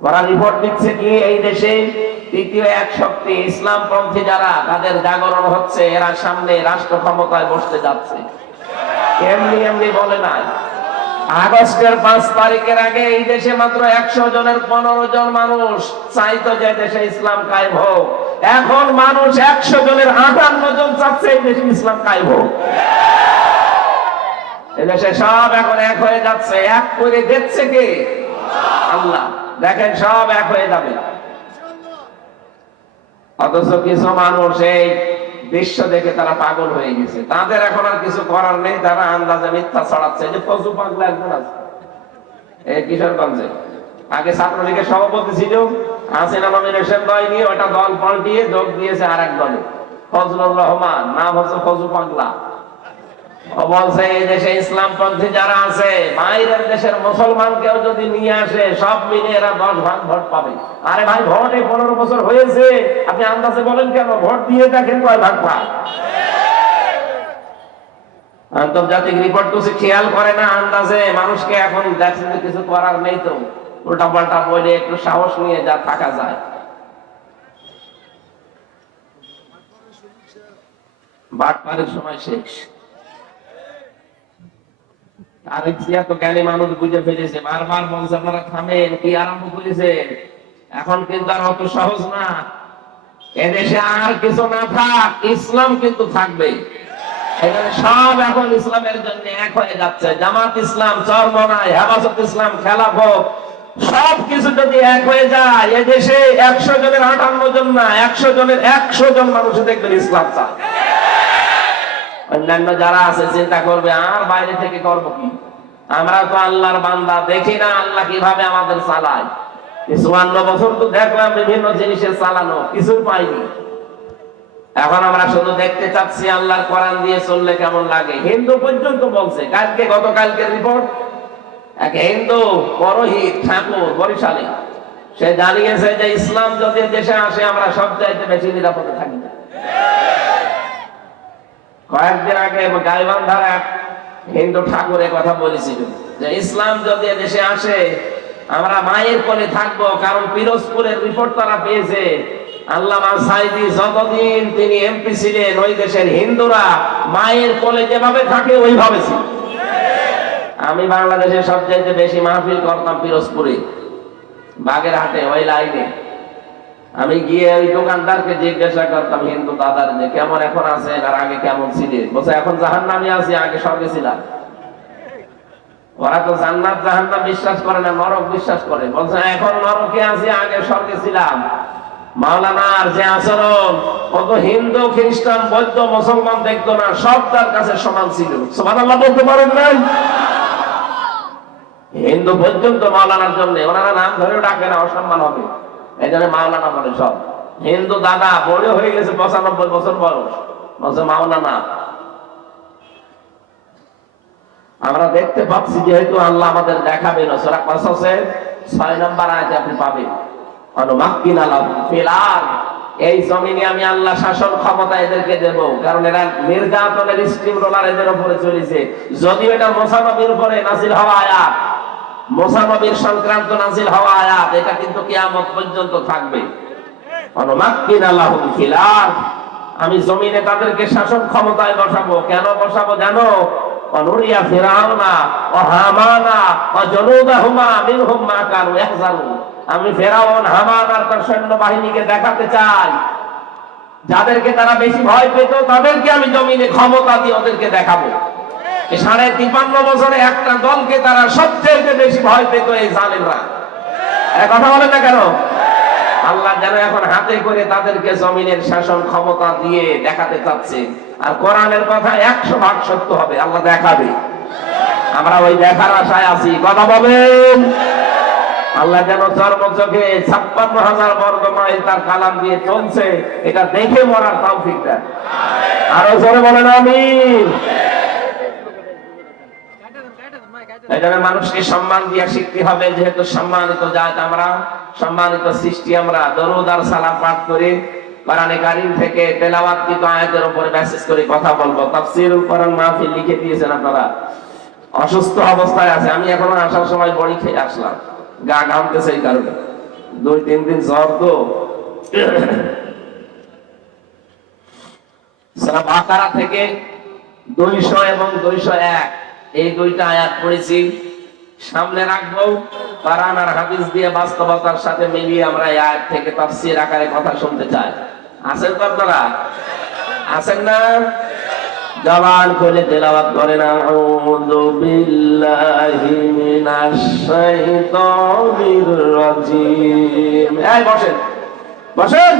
ওরা রিপোর্ট দিচ্ছে কি এই দেশে তৃতীয় এক শক্তি ইসলামপন্থী যারা, তাদের জাগরণ হচ্ছে, এরা সামনে রাষ্ট্র ক্ষমতায় বসতে যাচ্ছে। এমনি এমনি বলে নাই। আগস্টের 5 তারিখের আগে এই দেশে মাত্র 100 জনের 15 জন মানুষ চাইতো যে দেশে ইসলাম কায়েম হোক। এখন মানুষ 100 জনের 58 জন চাচ্ছে এই দেশে ইসলাম কায়েম হোক। এই দেশে সব এখন এক হয়ে যাচ্ছে। এক করে দেখছে কে? আল্লাহ। দেখেন সব এক হয়ে যাবে। অথচ কিছু মানুষ এই দৃশ্য দেখে তারা পাগল হয়ে গেছে, তাদের এখন আর কিছু করার নেই, তারা আন্দাজে মিথ্যা ছড়াচ্ছে। যে ফজু পাগলা একজন আছে এই কিশোরগঞ্জে, আগে ছাত্রলীগের সভাপতি ছিল, হাসিনা নমিনেশন দেয়নি, ওটা দল পাল্টিয়ে যোগ দিয়েছে আর এক দলে, ফজলুর রহমান, নাম হচ্ছে ফজু পাগলা। ও বলছে এই দেশে ইসলামপন্থী যারা আছে, বাইরের দেশের মুসলমানকেও যদি নিয়ে আসে, সব মিলে এরা 10 ভাগ ভোট পাবে। আরে ভাই, ভোট এই 15 বছর হয়েছে, আপনি আন্দাজে বলেন কেন? ভোট দিয়ে দেখেন কয় ভাগ পায়। আন্তর্জাতিক রিপোর্ট তো খেয়াল করে না, আন্দাজে মানুষকে এখন দেখছেন যে কিছু করার নেই, তো উল্টা পাল্টা বলে একটু সাহস নিয়ে যা থাকা যায়। বাটপারের সময় শেষ। তারেক জিয়া তো জ্ঞানী মানুষ, বুঝে ফেলেছে। বারবার বলছে আপনারা থামেন, কি আরম্ভ করেছেন। এখন কিন্তু আর অত সহজ না। এদেশে আর কিছু না থাক, ইসলাম কিন্তু থাকবে। এখানে সব এখন ইসলামের জন্য এক হয়ে যাচ্ছে। জামাত ইসলাম, চরমনাই, হেফাজত ইসলাম, খেলাফত, সবকিছু যদি এক হয়ে যায়, এদেশে 100 জনের 58 জন না, 100 জনের 100 জন মানুষ দেখবেন ইসলাম চায়। অন্যান্য যারা আছে চিন্তা করবে আর বাইরে থেকে করবো কি, আমরা তো আল্লাহর বান্দা, দেখি না আল্লাহ কিভাবে আমাদের চালায়। 54 বছর তো দেখলাম বিভিন্ন জিনিসের চালানো, কিছু পাইনি। এখন আমরা শুধু দেখতে চাচ্ছি আল্লাহর কোরআন দিয়ে চললে কেমন লাগে। হিন্দু পর্যন্ত বলছে, গতকালকে রিপোর্ট, এক হিন্দু পুরোহিত ঠাকুর বরিশালে, সে জানিয়েছে যে ইসলাম যদি দেশে আসে আমরা সবচাইতে বেশি নিরাপদে থাকি। কয়েকদিন আগে গাইবান্ধার এক হিন্দু ঠাকুরের কথা বলেছিল যে ইসলাম যদি দেশে আসে আমরা মায়ের কোলে থাকবো, কারণ পিরোজপুরের রিপোর্ট তারা পেয়েছে। আল্লামা সাইদি যতদিন তিনি এমপি ছিলেন, ওই দেশের হিন্দুরা মায়ের কোলে যেভাবে থাকে ওইভাবে ছিল। আমি বাংলাদেশে সবচাইতে বেশি মাহফিল করতাম পিরোজপুরে, বাগেরহাটে, ওই লাইনে। আমি গিয়ে ওই দোকানদারকে জিজ্ঞাসা করতাম হিন্দু দাদার যে কেমন এখন আছেন আর আগে কেমন ছিলেন। বলছে এখন জাহান্নামে আছি, আগে স্বর্গে ছিলাম। ওরা তো জান্নাত জাহান্নাম বিশ্বাস করে না, নরক বিশ্বাস করে। বলছে এখন নরকে আছি, আগে স্বর্গে ছিলাম। মাওলানার যে আচরণ, কত হিন্দু খ্রিস্টান বৌদ্ধ মুসলমান দেখতো না, সব তার কাছে সমান ছিল। সুবহানাল্লাহ বলতে পারেন নাই? হিন্দু পর্যন্ত মাওলানার জন্য, ওনারা নাম ধরেও ডাকে না, অসম্মান হবে, এই জন্য মাওলানা বলে। সব হিন্দু দাদা বড় হয়ে গেছে, 95 বছর বয়স, বলছে মাওলানা। আমরা দেখতে পাচ্ছি যেহেতু আল্লাহ আমাদের দেখাবেন, সূরা কসসের 6 নম্বর আয়াতে আপনি পাবেন, অনুমাক্কিনা লাহুম ফিল আরদ, এই জমিনে আমি আল্লাহ শাসন ক্ষমতা এদেরকে দেব, কারণ এরা নির্যাতনের স্টিম রোলার এদের উপরে চলেছে। যদিও এটা মুসা নবীর উপরে নাযিল হওয়া আয়াত, মুসা নবীর সংক্রান্ত নাযিল হওয়া আয়াত, এটা কিন্তু কিয়ামত পর্যন্ত থাকবে। অনুমাক্কিনা লাহুম ফিল আরদ, আমি জমিনে তাদেরকে শাসন ক্ষমতায় বসাবো। কেন বসাবো জানো? অনুরিয়া ফিরাউনা ও হামানা ও জুনুদাহুমা মিনহুম মা কানু ইয়াহজারুন, আমি ফেরাউন, হামান আর তার সৈন্য বাহিনীকে দেখাতে চাই যাদেরকে তারা বেশি ভয় পেত তাদেরকে আমি জমিনে ক্ষমতা দিয়ে ওদেরকে দেখাবো। 53 বছরে একটা দলকে তারা সবচেয়ে বেশি ভয় পেত, এই জালেমরা। কথা বলেন না কেন? আল্লাহ যেন এখন হাতে করে তাদেরকে জমিনের শাসন ক্ষমতা দিয়ে দেখাতে চাচ্ছে। আর কোরআনের কথা 100% সত্য হবে, আল্লাহ দেখাবে। আমরা ওই দেখার আশায় আছি। কথা বলেন। আল্লাহ যেন চর্মচোখে 56,000 বর্গ মাইল তার কালাম দিয়ে চলছে, এটা দেখে মরার তৌফিক দেন। আরো জোরে বলেন আমিন। এই জন্য মানুষকে সম্মান দিয়ে শিখতে হবে, যেহেতু সম্মানিত জাত আমরা, সম্মানিত সৃষ্টি আমরা। দরুদ আর সালাম পাঠ করে কোরআনে কারীম থেকে তেলাওয়াতকৃত আয়াতের উপরে মেসেজ করে কথা বলবো। তাফসীরুল কোরআন মাহফিল লিখে দিয়েছেন আপনারা। অসুস্থ অবস্থায় আছে, আমি এখনো আসার সময় বড়ি খেয়ে আসলাম, গা ঘামতেছে এই কারণে। 2-3 দিন জ্বর তো। সূরা বাকারা থেকে 200 এবং 201 এই দুইটা আয়াত পড়েছি, সামনে রাখবো। কোরআন আর হাদিস দিয়ে বাস্তবতার সাথে মিলিয়ে আমরা এই আয়াত থেকে তাফসীর আকারে কথা শুনতে চাই। আছেন তো আপনারা? আছেন না? জবান খুলে তেলাওয়াত করেন। আউযু বিল্লাহি মিনাশ শাইতানির রাজিম। এই বসেন, বসেন।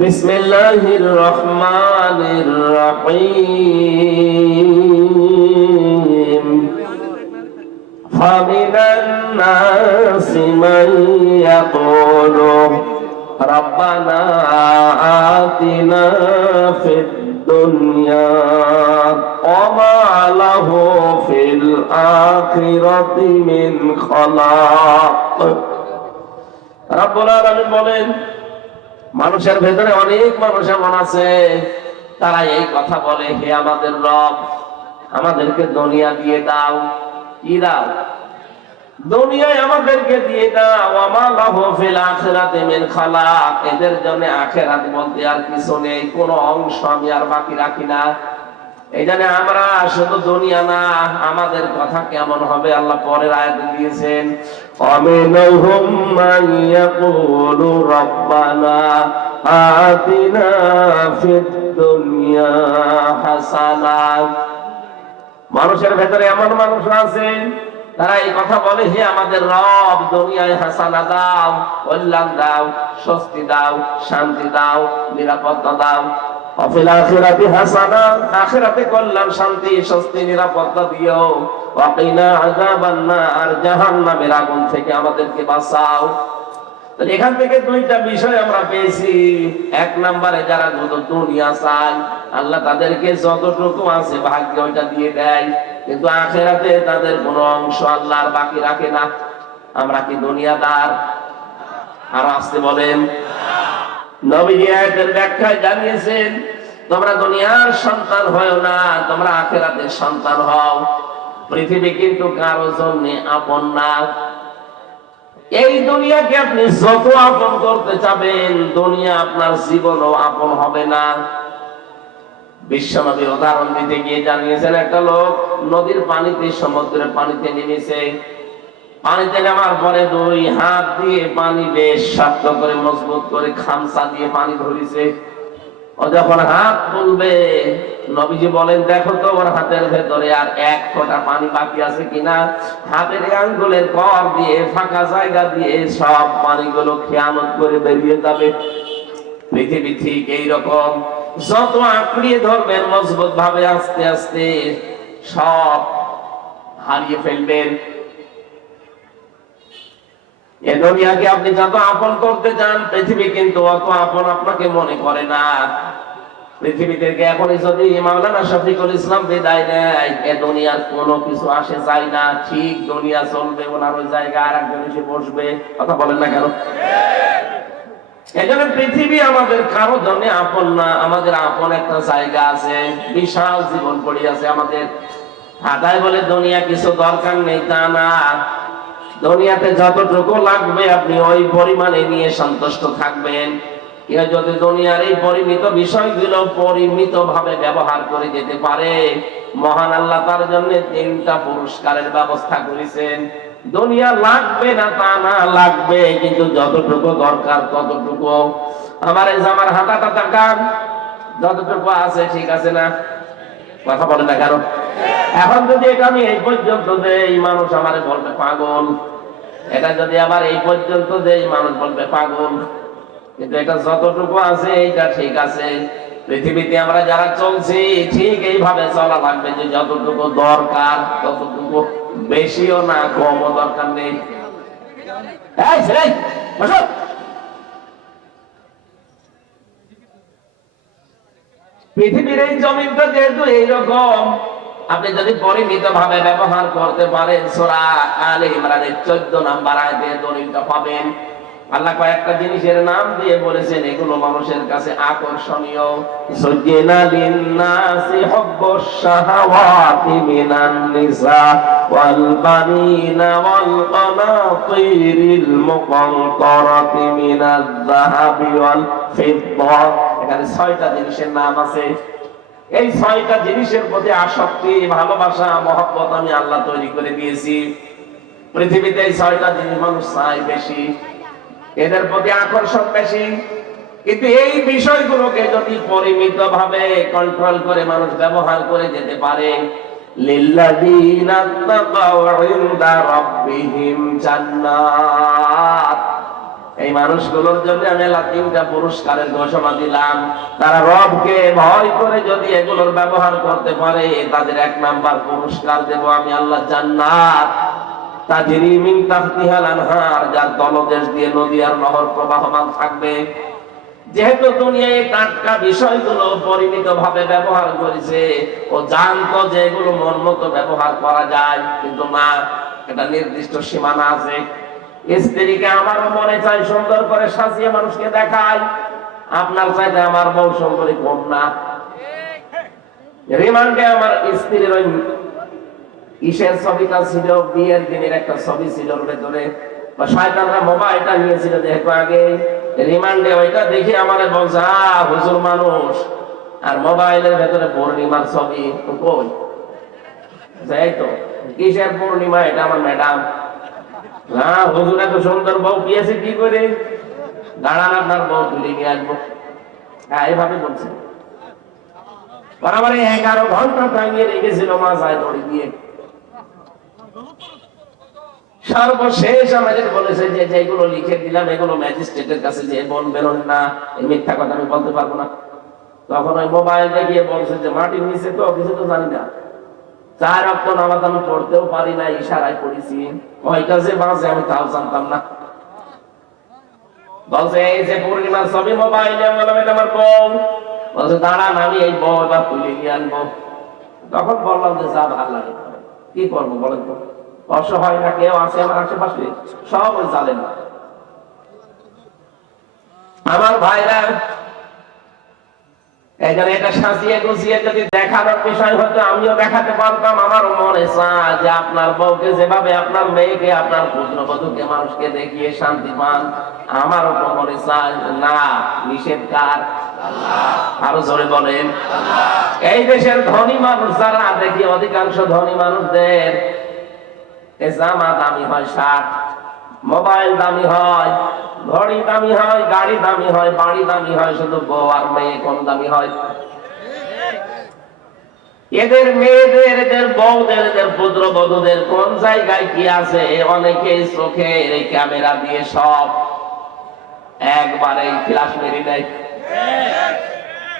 বিসমিল্লাহির রহমানির রহিম। ফামিনান নাসি মান ইয়াকুলু রাব্বানা আতিনা ফিদ দুনিয়া ওয়া মা লাহু ফিল আখিরাতি মিন খালাক। রব্বুল আলামিন বলেন, মানুষের ভেতরে অনেক মানুষ এমন আছে, তারা এই কথা বলে, হে আমাদের রব, আমাদেরকে দুনিয়া দিয়ে দাও। কি দাও? দুনিয়ায় আমাদেরকে দিয়ে দাও। ওয়া মা লাহু ফিল আখিরাতি মিন খালাক। এদের জন্য আখিরাত বলতে আর কিছু নেই, কোনো অংশ আমি আর বাকি রাখি না। এই জন্য আমরা শুধু দুনিয়া না, আমাদের কথা কেমন হবে আল্লাহ পরের আয়াতে দিয়েছেন, আমিনহুম মান ইয়াকুলু রাব্বানা আতিনা ফিদ দুনিয়া হাসানা। মানুষের ভেতরে এমন মানুষ আছে, তারা এই কথা বলে, হে আমাদের রব, দুনিয়ায় হাসানা দাও, কল্যাণ দাও, স্বস্তি দাও, শান্তি দাও, নিরাপত্তা দাও। অফিল আখিরাতি হাসানা, আখিরাতে কল্যাণ, শান্তি, স্বস্তি, নিরাপত্তা দিও। ওয়াকিনা আযাবান নার, জাহান্নামের আগুন থেকে আমাদেরকে বাঁচাও। তো এখান থেকে দুইটা বিষয় আমরা পেয়েছি। এক নম্বরে যারা যত দুনিয়া চায়, আল্লাহ তাদেরকে যতটুকু আছে ভাগ্যে ওইটা দিয়ে দেয়, কিন্তু আখিরাতে তাদের কোনো অংশ আল্লাহ আর বাকি রাখে না। আমরা কি দুনিয়াদার? আর আসতে বলেন। নবীজি আয়াতের ব্যাখ্যায় জানিয়েছেন, তোমরা দুনিয়ার সন্তান হও না, তোমরা আখিরাতের সন্তান হও। পৃথিবী কিন্তু কারো জন্য আপন না। এই দুনিয়াকে আপনি যত আপন করতে চাবেন, দুনিয়া আপনার জীবনও আপন হবে না। বিশ্বনবী উদাহরণ দিতে গিয়ে জানিয়েছেন, একটা লোক নদীর পানিতে, সমুদ্রের পানিতে নেমেছে। পানিতে নামার পরে 2 হাত দিয়ে পানি বেশ শক্ত করে, মজবুত করে খামচা দিয়ে পানি ধরেছে। ও যখন হাত তুলবে, নবীজি বলেন, দেখো তো ওর হাতের ভেতরে আর 1 ফোঁটা পানি বাকি আছে কিনা। হাতের আঙ্গুলের কর দিয়ে, ফাঁকা জায়গা দিয়ে সব পানিগুলো খেয়ানত করে বেরিয়ে যাবে। পৃথিবী ঠিক এইরকম, যত আঁকড়িয়ে ধরবেন মজবুত ভাবে, আস্তে আস্তে সব হারিয়ে ফেলবেন। এই দুনিয়াকে আপনি যত আপন করতে চান, পৃথিবী কিন্তু অত আপন আপনাকে মনে করে না। পৃথিবী থেকে এখনই যদি মাওলানা শফিকুল ইসলাম বিদায় নেয়, এ দুনিয়ার কোনো কিছু আসে যায় না। ঠিক দুনিয়া চলবে, ওনার ওই জায়গায় আর একজন এসে বসবে। কথা বলেন না কেন? এজন্য পৃথিবী আমাদের কারো জন্য আপন না। আমাদের আপন একটা জায়গা আছে, বিশাল জীবন পড়ে আছে আমাদের। হাতায় বলে দুনিয়া কিছু দরকার নেই, তা না। দুনিয়াতে যতটুকু লাগবে আপনি ওই পরিমাণে নিয়ে সন্তুষ্ট থাকবেন। কেউ যদি দুনিয়ার এই পরিমিত বিষয়গুলো পরিমিত ভাবে ব্যবহার করে যেতে পারে, মহান আল্লাহ তার জন্য 3টা পুরস্কারের ব্যবস্থা করেছেন। দুনিয়া লাগবে না তা না, লাগবে, কিন্তু যতটুকু দরকার ততটুকু। আমার এই জামার হাতাটা তাকান, যতটুকু আছে ঠিক আছে না? কথা বলে না কারণ এখন যদি এটা আমি এই পর্যন্ত দেই, মানুষ আমারে বলবে পাগল। এটা যদি আবার এই পর্যন্ত দেই, মানুষ বলবে পাগল। কিন্তু এটা যতটুকু আছে এইটা ঠিক আছে। পৃথিবীতে আমরা যারা চলছি ঠিক এইভাবে চলা লাগবে, যে যতটুকু দরকার ততটুকু, বেশিও না কমও দরকার নেই। এই ছেলে, বসো। পৃথিবীর এই জমিনটা যেহেতু এইরকম, আপনি যদি পরিমিত ভাবে ব্যবহার করতে পারেন, সূরা আলে ইমরানের 14 নম্বর আয়াতে দলিলটা পাবেন। আল্লাহ কয়েকটা জিনিসের নাম দিয়ে বলেছেন, এগুলো মানুষের কাছে আকর্ষণীয়। সুজ্জিনা লিন-নাসি হুব্বুশ শাহাওয়াতি মিনান নিসা ওয়াল বানিনা ওয়াল কানাতিরিল মুকানতারাতি মিনাজ যাহাবি ওয়াল ফিদ্দা। এখানে 6টা জিনিসের নাম আছে। এই 6টা জিনিসের প্রতি আসক্তি, ভালোবাসা, মহব্বত আমি আল্লাহ তৈরি করে দিয়েছি। পৃথিবীতে এই 6টা জিনিস মানুষ চায় বেশি, এদের প্রতি আকর্ষণ বেশি। কিন্তু এই বিষয়গুলোকে যদি পরিমিত ভাবে কন্ট্রোল করে মানুষ ব্যবহার করে যেতে পারে, লিল্লাযীনা তাকাউ ইনদা রাব্বিহিম জান্নাত, এই মানুষগুলোর জন্য আমি আল্লাহ 3টা পুরস্কারের ঘোষণা দিলাম। তারা রবকে ভয় করে যদি এগুলোর ব্যবহার করতে পারে, তাদের 1 নাম্বার পুরস্কার দেব আমি আল্লাহ জান্নাত। তাজরি মিন তাহতিহাল আনহার, যার তলদেশ দিয়ে নদী আর নহর প্রবাহমান থাকবে। যেহেতু দুনিয়ায় টাটকা বিষয়গুলো পরিমিত ভাবে ব্যবহার করেছে, ও জানতো যে এগুলো মন মতো ব্যবহার করা যায়, কিন্তু না, এটা নির্দিষ্ট সীমানা আছে। স্ত্রীকে আমারও মনে চাই সুন্দর করে সাজিয়ে মানুষকে দেখায়, আপনার চাইতে আমার বউ সুন্দরী কম না। রিমান্ডে আমার স্ত্রীর ওই ইসের ছবিটা ছিল, বিয়ের দিনের একটা ছবি ছিল ভেতরে, শয়তানরা মোবাইলটা নিয়েছিল যেহেতু আগে, রিমান্ডে ওইটা দেখে আমারে বলছে, হুজুর মানুষ, আর মোবাইলের ভেতরে পূর্ণিমার ছবি। তো কই যাই তো, কিসের পূর্ণিমা? এটা আমার ম্যাডাম। হুজুর এত সুন্দর বউ পেয়েছে কি করে? দাঁড়ান, আপনার বউ তুলে নিয়ে আসবো। এভাবে বলছে। বরাবর 11 ঘন্টা টাইমিয়ে রেখেছিল মাথায় দড়ি দিয়ে। সর্বশেষ আমাদের বলেছে যে যেগুলো লিখে দিলাম এগুলো ম্যাজিস্ট্রেটের কাছে যে বলবেন না, এই মিথ্যা কথা আমি বলতে পারবো না। তখন ওই মোবাইল দেখিয়ে বলছে যে মাটির নিচে তো কিছু তো জানি না, 4 ওয়াক্ত নামাজ আমি পড়তেও পারি না, ইশারায় পড়েছি। ওই কাছে বাঁচে আমি তাও জানতাম না। বলছে এই যে পূর্ণিমার ছবি মোবাইলে, বললাম এটা আমার বউ। বলছে দাঁড়ান, আমি এই বউ এবার তুলে নিয়ে আনবো। তখন বললাম যে যা ভালো লাগে কি করবো বলেন তো, অসহায় না কেউ আছে আমার আশেপাশে? সব ওই জালেন না। আমার ভাইরা, এটা সাজিয়ে গুছিয়ে যদি দেখানোর বিষয় হতো আমিও দেখাতে পারতাম। আমারও মনে চায় যে আপনার বউকে যেভাবে, আপনার মেয়েকে, আপনার পুত্রবধূকে মানুষকে দেখিয়ে শান্তি পান, আমারও তো মনে চায়। না, নিষেধ কার? আরো জোরে বলেন। এই দেশের ধনী মানুষ যারা, দেখি অধিকাংশ ধনী মানুষদের জামা দামি হয়, শার্ট, মোবাইল দামি হয়, ঘড়ি দামি হয়, গাড়ি দামি হয়, বাড়ি দামি হয়, শুধু বউ আর মেয়ে কম দামি হয়। এদের মেয়েদের, এদের বউদের, এদের পুত্রবধূদের কোন জায়গায় কি আছে, অনেকে চোখে এই ক্যামেরা দিয়ে সব একবারে ফ্ল্যাশ মেরে দেয়।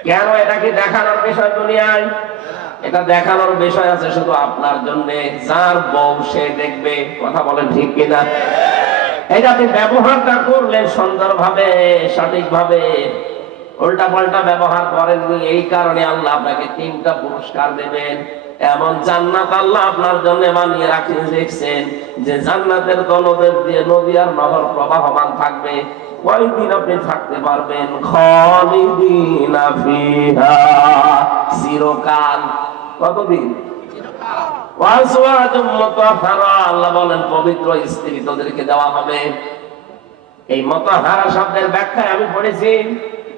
কেন? এটা কি দেখানোর বিষয় দুনিয়ায়? এটা দেখানোর বিষয় আছে শুধু আপনার জন্য, যার বউ সে দেখবে। কথা বলেন ঠিক কিনা? এটা আপনি ব্যবহারটা করলেন সুন্দরভাবে, সঠিকভাবে, উল্টা পাল্টা ব্যবহার করেননি, এই কারণে আল্লাহ আপনাকে 3টা পুরস্কার দেবেন। এমন জান্নাত আল্লাহ আপনার জন্য বানিয়ে রাখেন, দেখছেন যে জান্নাতের তলদেশ দিয়ে নদী আর নহর প্রবাহমান থাকবে। কয়দিন আপনি থাকতে পারবেন? খালিদিনা ফিহা, চিরকাল। কতদিন? ওয়াজওয়াজুম মুতাহহারা, আল্লাহ বলেন পবিত্র স্ত্রী তোদেরকে দেওয়া হবে। এই মুতাহহারা শব্দের ব্যাখ্যায় আমি পড়েছি,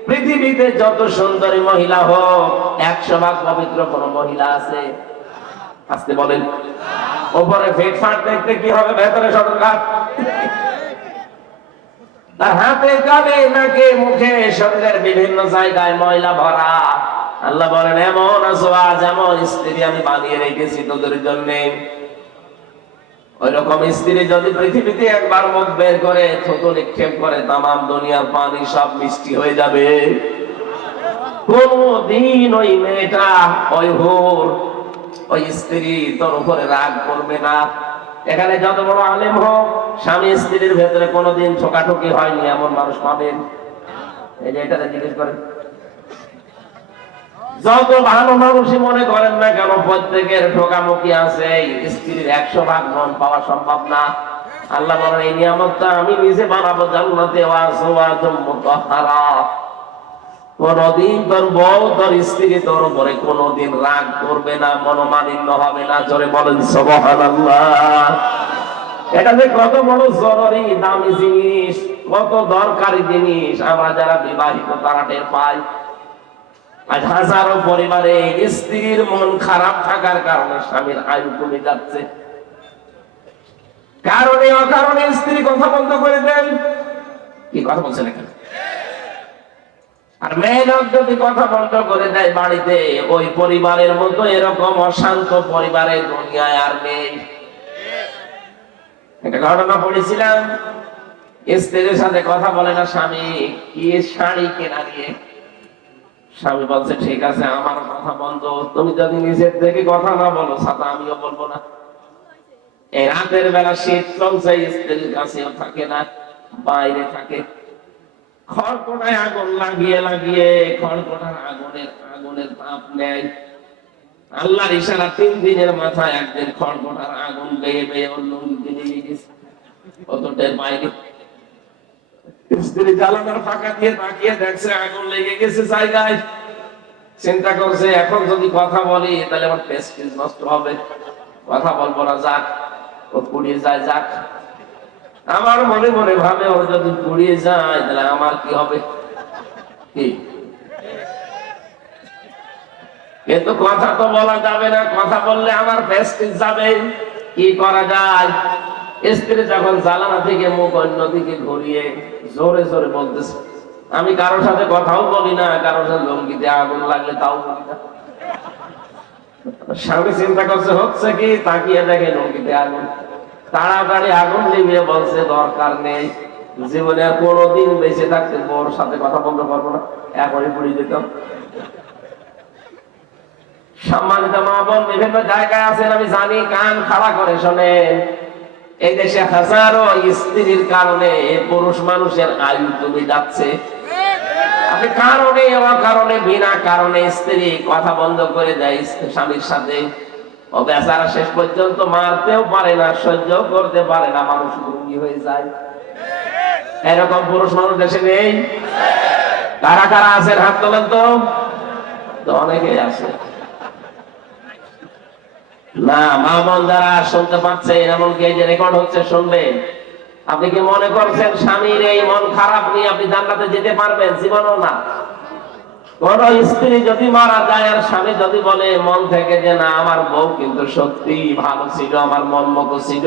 পৃথিবীতে যত সুন্দরী মহিলা হোক, 100 ভাগ পবিত্র কোন মহিলা আছে? আস্তে বলেন। উপরে ফিটফাট দেখতে কি হবে, ভেতরে সতর্কাত। তার হাতে কানে নাকে মুখে শরীরের বিভিন্ন জায়গায় ময়লা ভরা। আল্লাহ বলেন এমন আছো আজ এমন স্ত্রী আমি বানিয়ে রেখেছি তোদের জন্য। ওই রকম স্ত্রী যদি পৃথিবীতে একবার মুখ বের করে থুতু নিক্ষেপ করে তামাম দুনিয়ার পানি সব মিষ্টি হয়ে যাবে। কোনদিন ওই মেয়েটা ওই হুর ওই স্ত্রী তোর উপরে রাগ করবে না। এখানে যত বড় আলেম হোক স্বামী স্ত্রীর ভেতরে কোনোদিন ঠোকাঠুকি হয়নি এমন মানুষ পাবেন? এই যে এটা জিজ্ঞেস করেন। যত ভালো মানুষই মনে করেন না কেন প্রত্যেকের ঠোকামুখি আছে। স্ত্রীর 100 ভাগ মন পাওয়া সম্ভব না। আল্লাহ বলেন এই নিয়ামতটা আমি নিজে বানাবো জান্নাতে ওয়াজওয়াজুম মুতাহহারা। কোনদিন তোর বউ তোর স্ত্রী তোর উপরে কোনদিন রাগ করবে না, মনোমালিন্য হবে না। জোরে বলেন সুবহানাল্লাহ। এটা যে কত বড় জরুরি দামি জিনিস, কত দরকারি জিনিস আমরা যারা বিবাহিত তারা টের পাই। আজ হাজারো পরিবারে স্ত্রীর মন খারাপ থাকার কারণে স্বামীর আয়ু কমে যাচ্ছে। কারণে অকারণে স্ত্রী কথা বন্ধ করে দেন। কি কথা বলছেন এখানে? আর মেয়ে লোক যদি কথা বন্ধ করে দেয় বাড়িতে, ওই পরিবারের মতো এরকম অশান্ত পরিবারের দুনিয়ায় আর নেই। একটা ঘটনা পড়েছিলাম, স্ত্রীর সাথে কথা বলে না স্বামী, কি শাড়ি কেনা নিয়ে। স্বামী বলছে ঠিক আছে আমার কথা বন্ধ, তুমি যদি নিজের থেকে কথা না বলো সাথে আমিও বলবো না। এই রাতের বেলা শীত চলছে, স্ত্রীর কাছেও থাকে না, বাইরে থাকে। খড়কুটায় আগুন লাগিয়ে লাগিয়ে খড়কুটার আগুনের তাপ নেয়। আল্লাহর ইশারা 3 দিনের মাথায় একদিন খড়কুটার আগুন বেয়ে বেয়ে অন্য নিয়ে গেছে। অতটার বাইরে স্ত্রী জ্বালানোর ফাঁকা দিয়ে তাকিয়ে দেখছে আগুন লেগে গেছে জায়গায়। চিন্তা করছে এখন যদি কথা বলি তাহলে আমার প্রেস্টিজ নষ্ট হবে, কথা বলবো না, যাক ও পুড়িয়ে যায় যাক। আমার মনে মনে ভাবে ও যদি পুড়িয়ে যায় তাহলে আমার কি হবে। কি কিন্তু কথা তো বলা যাবে না, কথা বললে আমার প্রেস্টিজ যাবে। কি করা যায়? স্ত্রী যখন জানালা থেকে মুখ অন্যদিকে ঘুরিয়ে জোরে জোরে বলতেছে, আমি কারোর সাথে কথাও বলি না, কারোর সাথে লঙ্গিতে আগুন লাগলে তাও বলি না। স্বামী চিন্তা করছে হচ্ছে কি, তাকিয়ে দেখে লঙ্গিতে আগুন। তাড়াতাড়ি আগুন নিভিয়ে বলছে দরকার নেই, জীবনে আর কোনোদিন বেঁচে থাকতে বউর সাথে কথা বলতে পারবো না, এখনই পুড়িয়ে দিতাম। সম্মানিত মা বোন বিভিন্ন জায়গায় আছেন আমি জানি, কান খাড়া করে শোনেন। এই দেশে হাজারো স্ত্রীর কারণে পুরুষ মানুষের আয়ু কমে যাচ্ছে। আপনি কারণে অকারণে বিনা কারণে স্ত্রী কথা বন্ধ করে দেয় স্বামীর সাথে, ও বেচারা শেষ পর্যন্ত মারতেও পারে না, সহ্য করতে পারে না, মানুষ রোগী হয়ে যায়। এরকম পুরুষ মানুষ দেশে নেই? কারা কারা আছেন হাত তোলেন তো। অনেকেই আছে না। মা বোন যারা শুনতে পাচ্ছেন, এমনকি এই যে রেকর্ড হচ্ছে শুনবেন, আপনি কি মনে করছেন স্বামীর এই মন খারাপ নিয়ে আপনি জান্নাতে যেতে পারবেন? জীবনও না। কোন স্ত্রী যদি মারা যায় আর স্বামী যদি বলে মন থেকে যে না আমার বউ কিন্তু সত্যি ভালো ছিল, আমার মন মতো ছিল,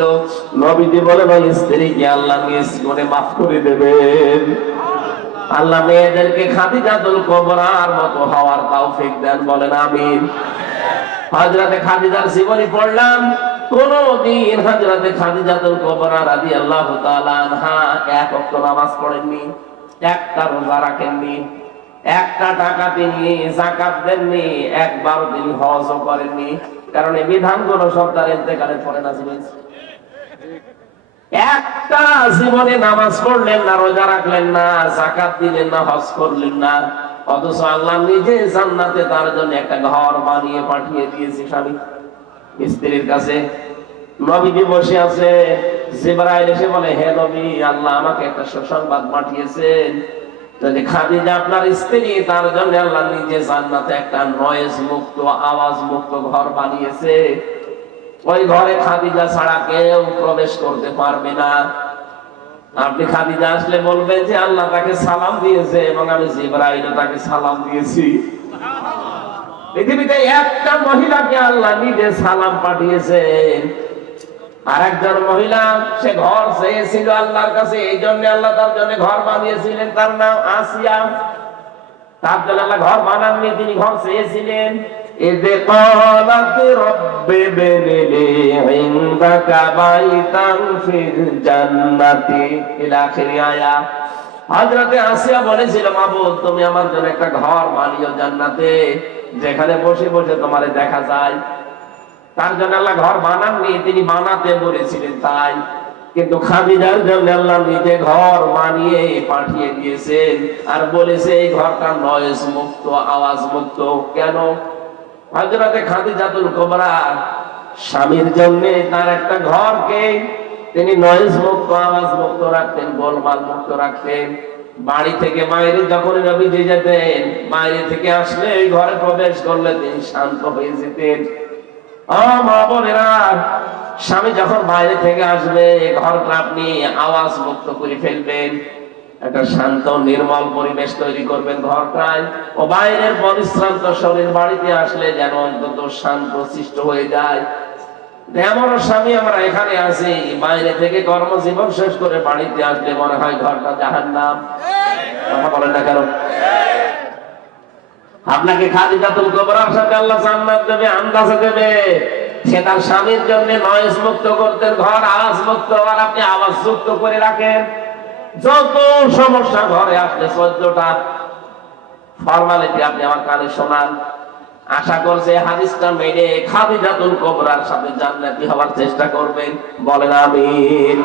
নবীজি বলেন ওই স্ত্রীকে আল্লাহ নিজ করে মাফ করে দেবেন। আল্লাহ মেয়েদেরকে খাদিজাতুল কুবরার মতো হওয়ার তৌফিক দেন, বলেন আমিন। হযরতে খাদিজার জীবনী পড়লাম, কোনদিন হযরতে খাদিজাতুল কুবরা রাদিয়াল্লাহু তাআলা আনহা এক ওয়াক্ত নামাজ পড়েননি, একটা রোজা রাখেননি, একটা টাকা তিনি যাকাত দেননি, একবার তিনি হজও করেননি। কারণ এই বিধানগুলো সব তার ইন্তেকালের পরে নাযিল হয়েছে। একটা জীবনে নামাজ পড়লেন না, রোজা রাখলেন না, যাকাত দিলেন না, হজ করলেন না, অথচ আল্লাহ নিজে জান্নাতে তার জন্য একটা ঘর বানিয়ে পাঠিয়ে দিয়েছে স্বামী স্ত্রীর কাছে। নবীজি বসে আছে, জিবরাইল এসে বলে হে নবী, আল্লাহ আমাকে একটা সুসংবাদ পাঠিয়েছেন, যদি খাদিজা আপনার স্ত্রী, তার জন্য আল্লাহ নিজে জান্নাতে একটা নয়েজ মুক্ত আওয়াজ মুক্ত ঘর বানিয়েছে। ওই ঘরে খাদিজা ছাড়া কেউ প্রবেশ করতে পারবে না। আপনি খাদিজা আসলে বলবেন যে আল্লাহ তাকে সালাম দিয়েছে এবং আমি জিবরাইলও তাকে সালাম দিয়েছি। পৃথিবীতে একটা মহিলাকে আল্লাহ নিজে সালাম পাঠিয়েছেন, আর একজন মহিলা, সে ঘর চেয়েছিল আল্লাহর কাছে, এই জন্য আল্লাহ তার জন্য ঘর বানিয়েছিলেন, তার নাম আসিয়া। তার জন্য আল্লাহ ঘর বানাননি, তিনি ঘর চেয়েছিলেন। ইযে ক্বালাত রাব্বি ইবনিলি ইনদাকা বাইতান ফিল জান্নাতি ইলা আখির আয়াত। হযরতে আসিয়া বলেছিল, মাবুদ তুমি আমার জন্য একটা ঘর বানিও জান্নাতে, যেখানে বসে বসে তোমারে দেখা যায়। তার জন্য আল্লাহ ঘর বানাননি, তিনি বানাতে বলেছিলেন তাই। কিন্তু খাদিজার জন্য আল্লাহ নিজে ঘর বানিয়ে পাঠিয়ে দিয়েছেন, আর বলেছে এই ঘরটা নয়েজ মুক্ত, আওয়াজ মুক্ত। কেন? হযরতে খাদিজাতুল কুবরা স্বামীর জন্য তার একটা ঘরকে তিনি নয়েজ মুক্ত, আওয়াজ মুক্ত রাখতেন, গোলমাল মুক্ত রাখতেন। বাড়ি থেকে বাইরে যখন নবীজি যেতেন, বাইরে থেকে আসলে এই ঘরে প্রবেশ করলে তিনি শান্ত হয়ে যেতেন। মা বোনেরা, স্বামী যখন বাইরে থেকে আসবে ঘরটা আপনি আওয়াজ মুক্ত করে ফেলবেন, একটা শান্ত নির্মল পরিবেশ তৈরি করবেন ঘরটায়। ও বাইরের পরিশ্রান্ত শরীর বাড়িতে আসলে যেন অন্তত শান্ত সৃষ্ট হয়ে যায়। এমন স্বামী আমরা এখানে আছি, বাইরে থেকে কর্মজীবন শেষ করে বাড়িতে আসলে মনে হয় ঘরটা জাহান্নাম। কথা বলেন না কেন? আপনাকে খাদিজাতুল কুবরার সাথে আল্লাহ জান্নাত দেবে, আন্দাজে দেবে। সে তার স্বামীর জন্য নয়েজ মুক্ত করতেন ঘর, আওয়াজ মুক্ত, আর আপনি আওয়াজ মুক্ত করে রাখেন। যত সমস্যা ঘরে আসলে 14টা ফর্মালিটি আপনি আমার কানে শোনান। আশা করছে হাদিসটা মেনে খাদিজাতুল কুবরার সাথে জান্নাতি হওয়ার চেষ্টা করবেন। বলেন আমিন।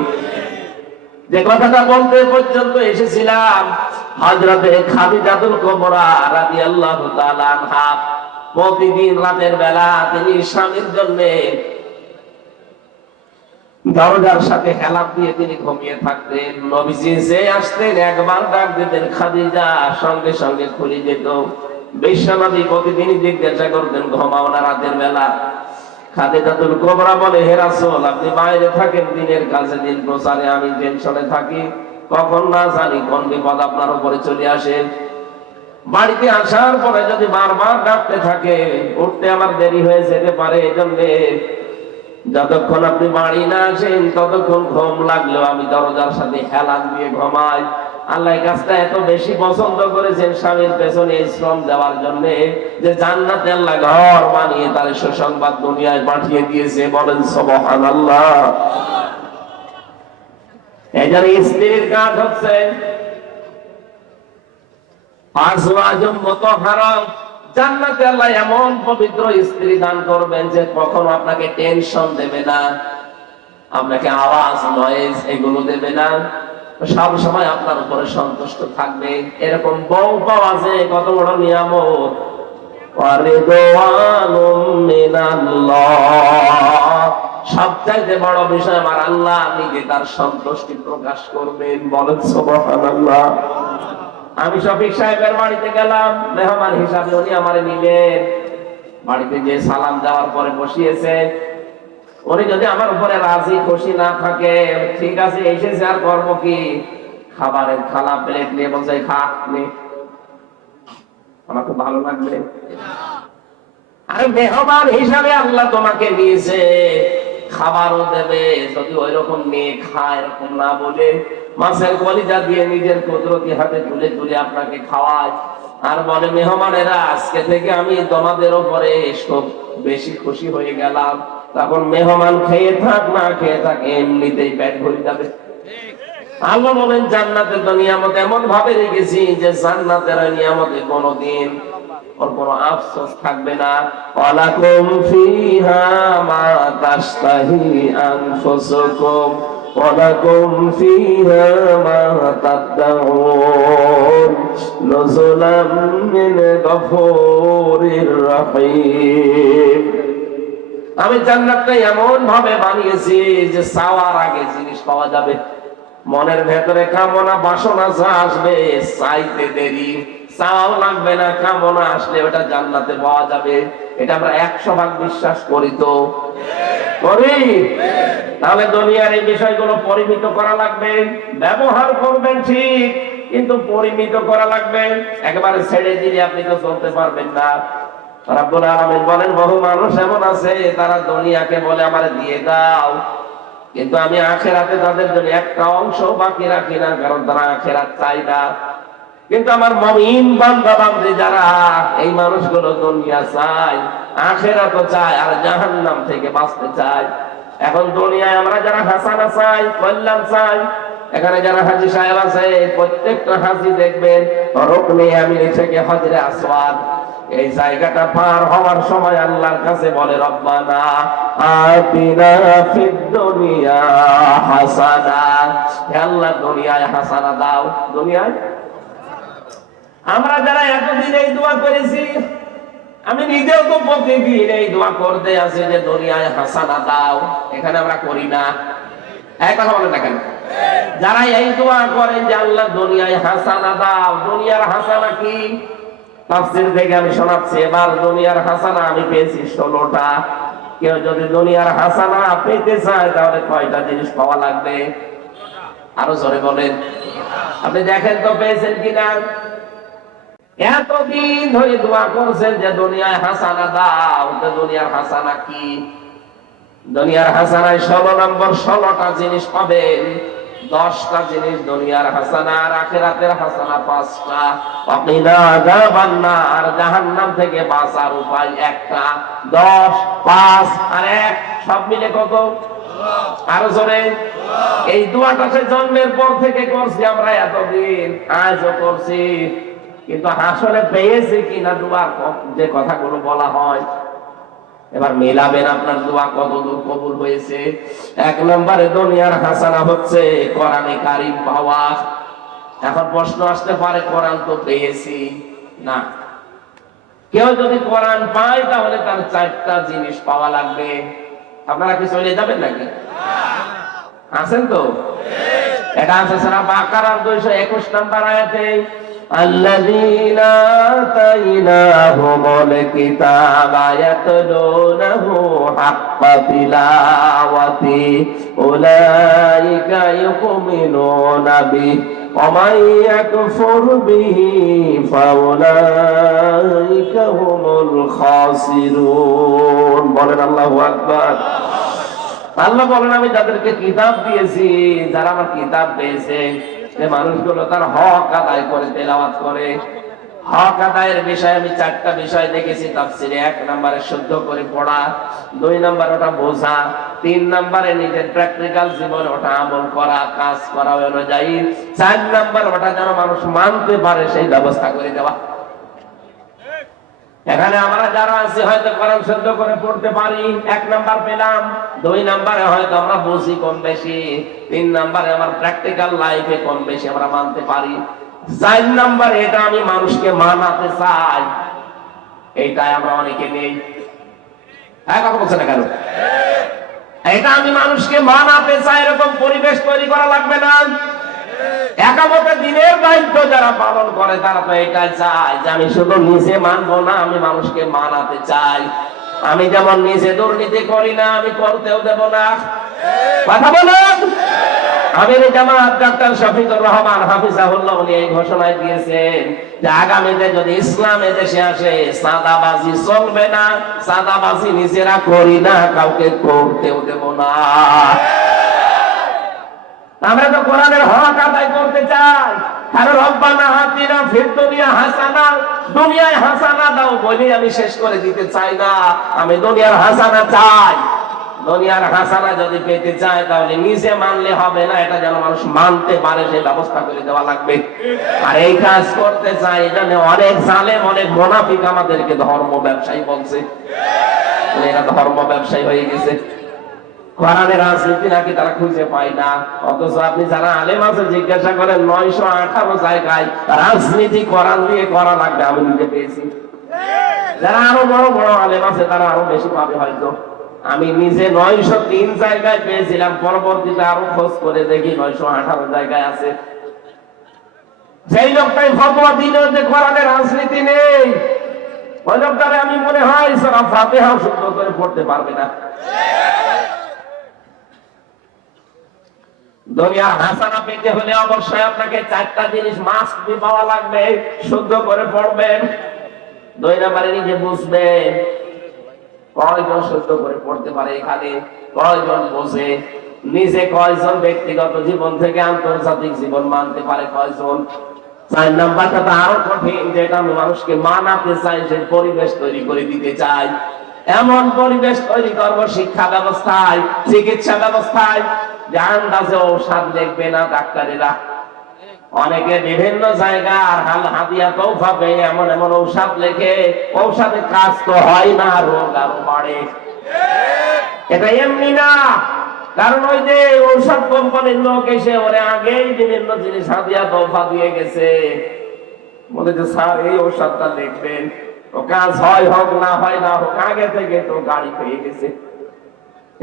যে কথাটা বলতে পর্যন্ত এসেছিলাম, হযরতে খাদিজাতুল কুবরা রাদিয়াল্লাহু তাআলা আনহা প্রতিদিন রাতের বেলা তিনি স্বামীর জন্য দরজার সাথে হেলাপ দিয়ে তিনি ঘুমিয়ে থাকতেন। নবীজি যে আসতেন একবার ডাক দিতেন খাদিজা, সঙ্গে সঙ্গে খুলে যেত। বিশ্বনবী প্রতিদিনই জিজ্ঞাসা করতেন ঘুমাও না রাতের বেলা? খাদিজাতুল কুবরা বলে, হে রাসূল আপনি বাইরে থাকেন দিনের কাজে, দিন প্রচারে, আমি টেনশনে থাকি, কখন না জানি কোন বিপদ আপনার উপরে চলে আসে। বাড়িতে আসার পরে যদি বারবার ডাকতে থাকে, উঠতে আমার দেরি হয়ে যেতে পারে। এজন্য যতক্ষণ আপনি বাড়ি না আসেন ততক্ষণ ঘুম লাগলেও আমি দরজার সাথে হেলান দিয়ে ঘুমাই। আল্লাহ কাজটা এত বেশি পছন্দ করেছেন স্বামীর পেছনে শ্রম দেওয়ার জন্য, যে জান্নাতে আল্লাহ ঘর বানিয়ে তার সুসংবাদ দুনিয়ায় পাঠিয়ে দিয়েছে। বলেন সুবহানাল্লাহ। এই জন্য স্ত্রীর কাজ হচ্ছে আজওয়াজুম মুতাহহারা, জান্নাতে আল্লাহ এমন পবিত্র স্ত্রী দান করবেন যে কখনো আপনাকে টেনশন দেবে না, আপনাকে আওয়াজ নয়েজ এগুলো দেবে না, সব সময় আপনার উপরে সন্তুষ্ট থাকবে। এরকম বউ পাওয়া যে কত বড় নিয়ামত। ওয়ারিদওয়ানুম মিনাল্লাহ, সবচাইতে বড় বিষয় আমার আল্লাহ নিজে তার সন্তুষ্টি প্রকাশ করবেন। বলেন সুবহানাল্লাহ। আমি শফিক সাহেবের বাড়িতে গেলাম মেহমান হিসাবে, উনি আমারে নিলেন। বাড়িতে যে সালাম দেওয়ার পরে বসিয়েছে, উনি যদি আমার উপরে রাজি খুশি না থাকে, ঠিক আছে এসেছে আর কর্ম কি, খাবারের খালা প্লেট নিয়ে বলছে খা নে, আমার খুব ভালো লাগবে। আরে মেহমান হিসাবে আল্লাহ তোমাকে নিয়েছে, খাবারও দেবে, যদি ওই রকম মেয়ে খায় এরকম না বলে মাছের কলিজা দিয়ে নিজের কুদরতি হাতে তুলে তুলে আপনাকে খাওয়ায়, আর বলে মেহমানেরা আজকে থেকে আমি তোমাদের উপরে খুব বেশি খুশি হয়ে গেলাম। তখন মেহমান খেয়ে থাক না খেয়ে থাক এমনিতেই পেট ভরে যাবে। আল্লাহ বলেন জান্নাতের তো নিয়ামত এমন ভাবে রেখেছি যে জান্নাতের নিয়ামতে কোনদিন ওর কোনো আফসোস থাকবে না। ওয়ালাকুম ফিহা মা তাশতাহি আনফুসুকুম ওয়ালাকুম ফিহা মা তাদউন নুজুলাম মিন গফুরির রহিম। আমি জান্নাতটা এমন ভাবে বানিয়েছি যে চাওয়ার আগে জিনিস পাওয়া যাবে। মনের ভেতরে কামনা বাসনা যা আসবে চাইতে দেরি, চাওয়াও লাগবে না, কামনা আসলে ওটা জান্নাতে পাওয়া যাবে। এটা আমরা 100% বিশ্বাস করি তো করি। তাহলে দুনিয়ার এই বিষয়গুলো পরিমিত করা লাগবে, ব্যবহার করবেন ঠিক, কিন্তু পরিমিত করা লাগবে। একেবারে ছেড়ে দিলে আপনি তো চলতে পারবেন না। রাব্বুল আলামিন বলেন বহু মানুষ এমন আছে তারা দুনিয়াকে বলে আমারে দিয়ে দাও, কিন্তু আমি আখেরাতে তাদের জন্য একটা অংশ বাকি রাখি না, কারণ তারা আখেরাত চায় না। কিন্তু আমার মুমিন বান্দা বান্দী যারা, এই মানুষগুলো দুনিয়া চায়, আখেরাত চায়, আর জাহান্নাম থেকে বাঁচতে চায়। এখন দুনিয়ায় আমরা যারা হাসানা চাই, কল্যাণ চাই, এখানে যারা হাজী সাহেব আছে, প্রত্যেকটা হাজী দেখবেন রুকনে ইয়ামিনী থেকে হজরে আসওয়াদ, এই জায়গাটা পার হওয়ার সময় আল্লাহর কাছে বলে, রব্বানা আতিনা ফিদ দুনিয়া হাসানা, হে আল্লাহ দুনিয়ায় হাসানা দাও। দুনিয়ায় আমরা যারা এতদিন এই দোয়া করেছি, আমি নিজেও তো প্রতিদিন এই দোয়া করতে আছি যে দুনিয়ায় হাসানা দাও, এখানে আমরা করি না। এক কথা বলেন না কেন? যারা এই দোয়া করেন যে আল্লাহ দুনিয়ায় হাসানা দাও, দুনিয়ার হাসানা কি? তাফসীর থেকে আমি শোনাচ্ছি এবার। দুনিয়ার হাসানা আমি পেয়েছি 16টা। কেউ যদি দুনিয়ার হাসানা পেতে চায় তাহলে কয়টা জিনিস পাওয়া লাগবে? আরো জোরে বলেন। আপনি দেখেন তো পেয়েছেন কিনা। এতদিন ধরে দোয়া করছেন যে দুনিয়ায় হাসানা দাও, তো দুনিয়ার হাসানা কি? দুনিয়ার হাসানায় 16 নম্বর 16টা জিনিস পাবেন। 10টা জিনিস দুনিয়ার হাসানা, আর আখিরাতের হাসানা 5টা। ওয়াকিনা আযাবান্নার, আর জাহান্নাম থেকে বাঁচার উপায় একটা। 10, 5 আর 1 সব মিলে কত? আরো জোরে। এই দোয়াটা সে জন্মের পর থেকে করছি আমরা এতদিন, আজও করছি, কিন্তু আসলে পেয়েছি কিনা দোয়ার যে কথাগুলো বলা হয়। এবার মেলাবেন আপনার দোয়া কতদূর কবুল হয়েছে। 1 নম্বরে দুনিয়ার হাসানা হচ্ছে কোরআনে কারীম পাওয়া। এখন প্রশ্ন আসতে পারে, কোরআন তো পেয়েছি না। কেউ যদি কোরআন পায় তাহলে তার 4টা জিনিস পাওয়া লাগবে। আপনারা কি চলে যাবেন নাকি? আছেন তো? এটা আছে সূরা বাকারার 221 নম্বর আয়াতে, আল্লাযীনা আতাইনাহুমুল কিতাবা ইয়াতলুনাহু হাক্কা তিলাওয়াতি উলাইকা ইউমিনুনা বিহি ওয়া মান ইয়াকফুর বিহি ফাউলাইকা হুমুল খাসিরুন। বলেন আল্লাহু আকবার। আল্লাহ বলেন, আমি যাদেরকে কিতাব দিয়েছি, যারা আমার কিতাব পেয়েছে, এই মানুষগুলো তার হক আদায় করে, তেলাওয়াত করে। হক আদায়ের বিষয়ে আমি 4টা বিষয় দেখেছি তাফসীরে। 1 নম্বরে শুদ্ধ করে পড়া, 2 নম্বরে ওটা বোঝা, 3 নম্বরে নিজের প্র্যাকটিক্যাল জীবনে ওটা আমল করা, কাজ করা অনুযায়ী, 4 নম্বর ওটা যেন মানুষ মানতে পারে সেই ব্যবস্থা করে দেওয়া। এখানে আমরা যারা আছি হয়তো কোরআন শুদ্ধ করে পড়তে পারি, 1 নাম্বার পেলাম। 2 নম্বরে হয়তো আমরা বুঝি কম বেশি, 3 নম্বরে আমার প্র্যাকটিক্যাল লাইফে কম বেশি আমরা মানতে পারি। 4 নম্বরে এটা আমি মানুষকে মানাতে চাই, এইটাই আমরা অনেকে নেই। কথা বলছে না কেন? এটা আমি মানুষকে মানাতে চাই, এরকম পরিবেশ তৈরি করা লাগবে না? একামতে দিনের দায়িত্ব যারা পালন করে তারা তো এটাই চায় যে আমি শুধু নিজে মানবো না, আমি মানুষকে মানাতে চাই। আমি যেমন নিজে দুর্নীতি করি না, আমি করতেও দেব না। কথা বলেন। আমির জামাত ডক্টর শফিকুর রহমান হাফিজাহুল্লাহ উনি এই ঘোষণায় দিয়েছেন যে আগামীতে যদি ইসলাম এদেশে আসে, সাদাবাজি চলবে না। সাদাবাজি নিজেরা করি না, কাউকে করতেও দেব না। আমরা তো কোরআনের হক আদায় করতে চাই। কারণ রব্বানা আতিনা ফিদ দুনিয়া হাসানা, দুনিয়ায় হাসানা দাও বলে আমি শেষ করে দিতে চাই না। আমি দুনিয়ার হাসানা চাই। দুনিয়ার হাসানা যদি পেতে চায় তাহলে নিজে মানলে হবে না, এটা যেন মানুষ মানতে পারে সেই ব্যবস্থা করে দেওয়া লাগবে। আর এই কাজ করতে চাই, এজন্য অনেক জালেম, অনেক মুনাফিক আমাদেরকে ধর্ম ব্যবসায়ী বলছে। এরা ধর্ম ব্যবসায়ী হয়ে গেছে। কোরআনের রাজনীতি নাকি তারা খুঁজে পায় না, অথচ আপনি যারা আলেম আছে জিজ্ঞাসা করেন 918 জায়গায় রাজনীতি কোরআন দিয়ে করা লাগবে, আমি নিজে পেয়েছি। যারা আরো বড় বড় আলেম আছে তারা আরো বেশি পাবে হয়তো। আমি নিজে 903 জায়গায় পেয়েছিলাম, পরবর্তীতে আরো খোঁজ করে দেখি 918 জায়গায় আছে। সেই লোকটাই ফতোয়া দিল যে কোরআনের রাজনীতি নেই, ওই লোকটারে আমি মনে হয় সূরা ফাতিহা শুদ্ধ করে পড়তে পারবে না। দুনিয়ার হাসানা পেতে হলে অবশ্যই আপনাকে 4টা জিনিস মাস্ট বি পাওয়া লাগবে। শুদ্ধ করে পড়বেন। 2 নম্বরে নিজে বুঝবেন কয়জন শুদ্ধ করে পড়তে পারে, এখানে কয়জন বোঝে। নিজে কয়জন ব্যক্তিগত জীবন থেকে আন্তর্জাতিক জীবন মানতে পারে কয়জন? 4 নাম্বারটা তো আরো কঠিন, যেটা আমি মানুষকে মানাতে চাই, সেই পরিবেশ তৈরি করে দিতে চাই। এমন পরিবেশ তৈরি করবো শিক্ষা ব্যবস্থায়, চিকিৎসা ব্যবস্থায়, যে আন্দাজে ঔষধ লিখবে না ডাক্তারেরা। অনেকে বিভিন্ন জায়গার হাদিয়া তৌফা পেয়ে এমন এমন ঔষধ লেখে, ঔষধে কাজ তো হয় না, রোগ আরো বাড়ে। এটা এমনি না, কারণ ওই যে ঔষধ কোম্পানির লোক এসে ওরে আগেই বিভিন্ন জিনিস হাদিয়া তৌফা দিয়ে গেছে, বলে যে স্যার এই ঔষধটা লিখবেন, ও কাজ হয় হোক না হয় না হোক, আগে থেকে তো গাড়ি পেয়ে গেছে।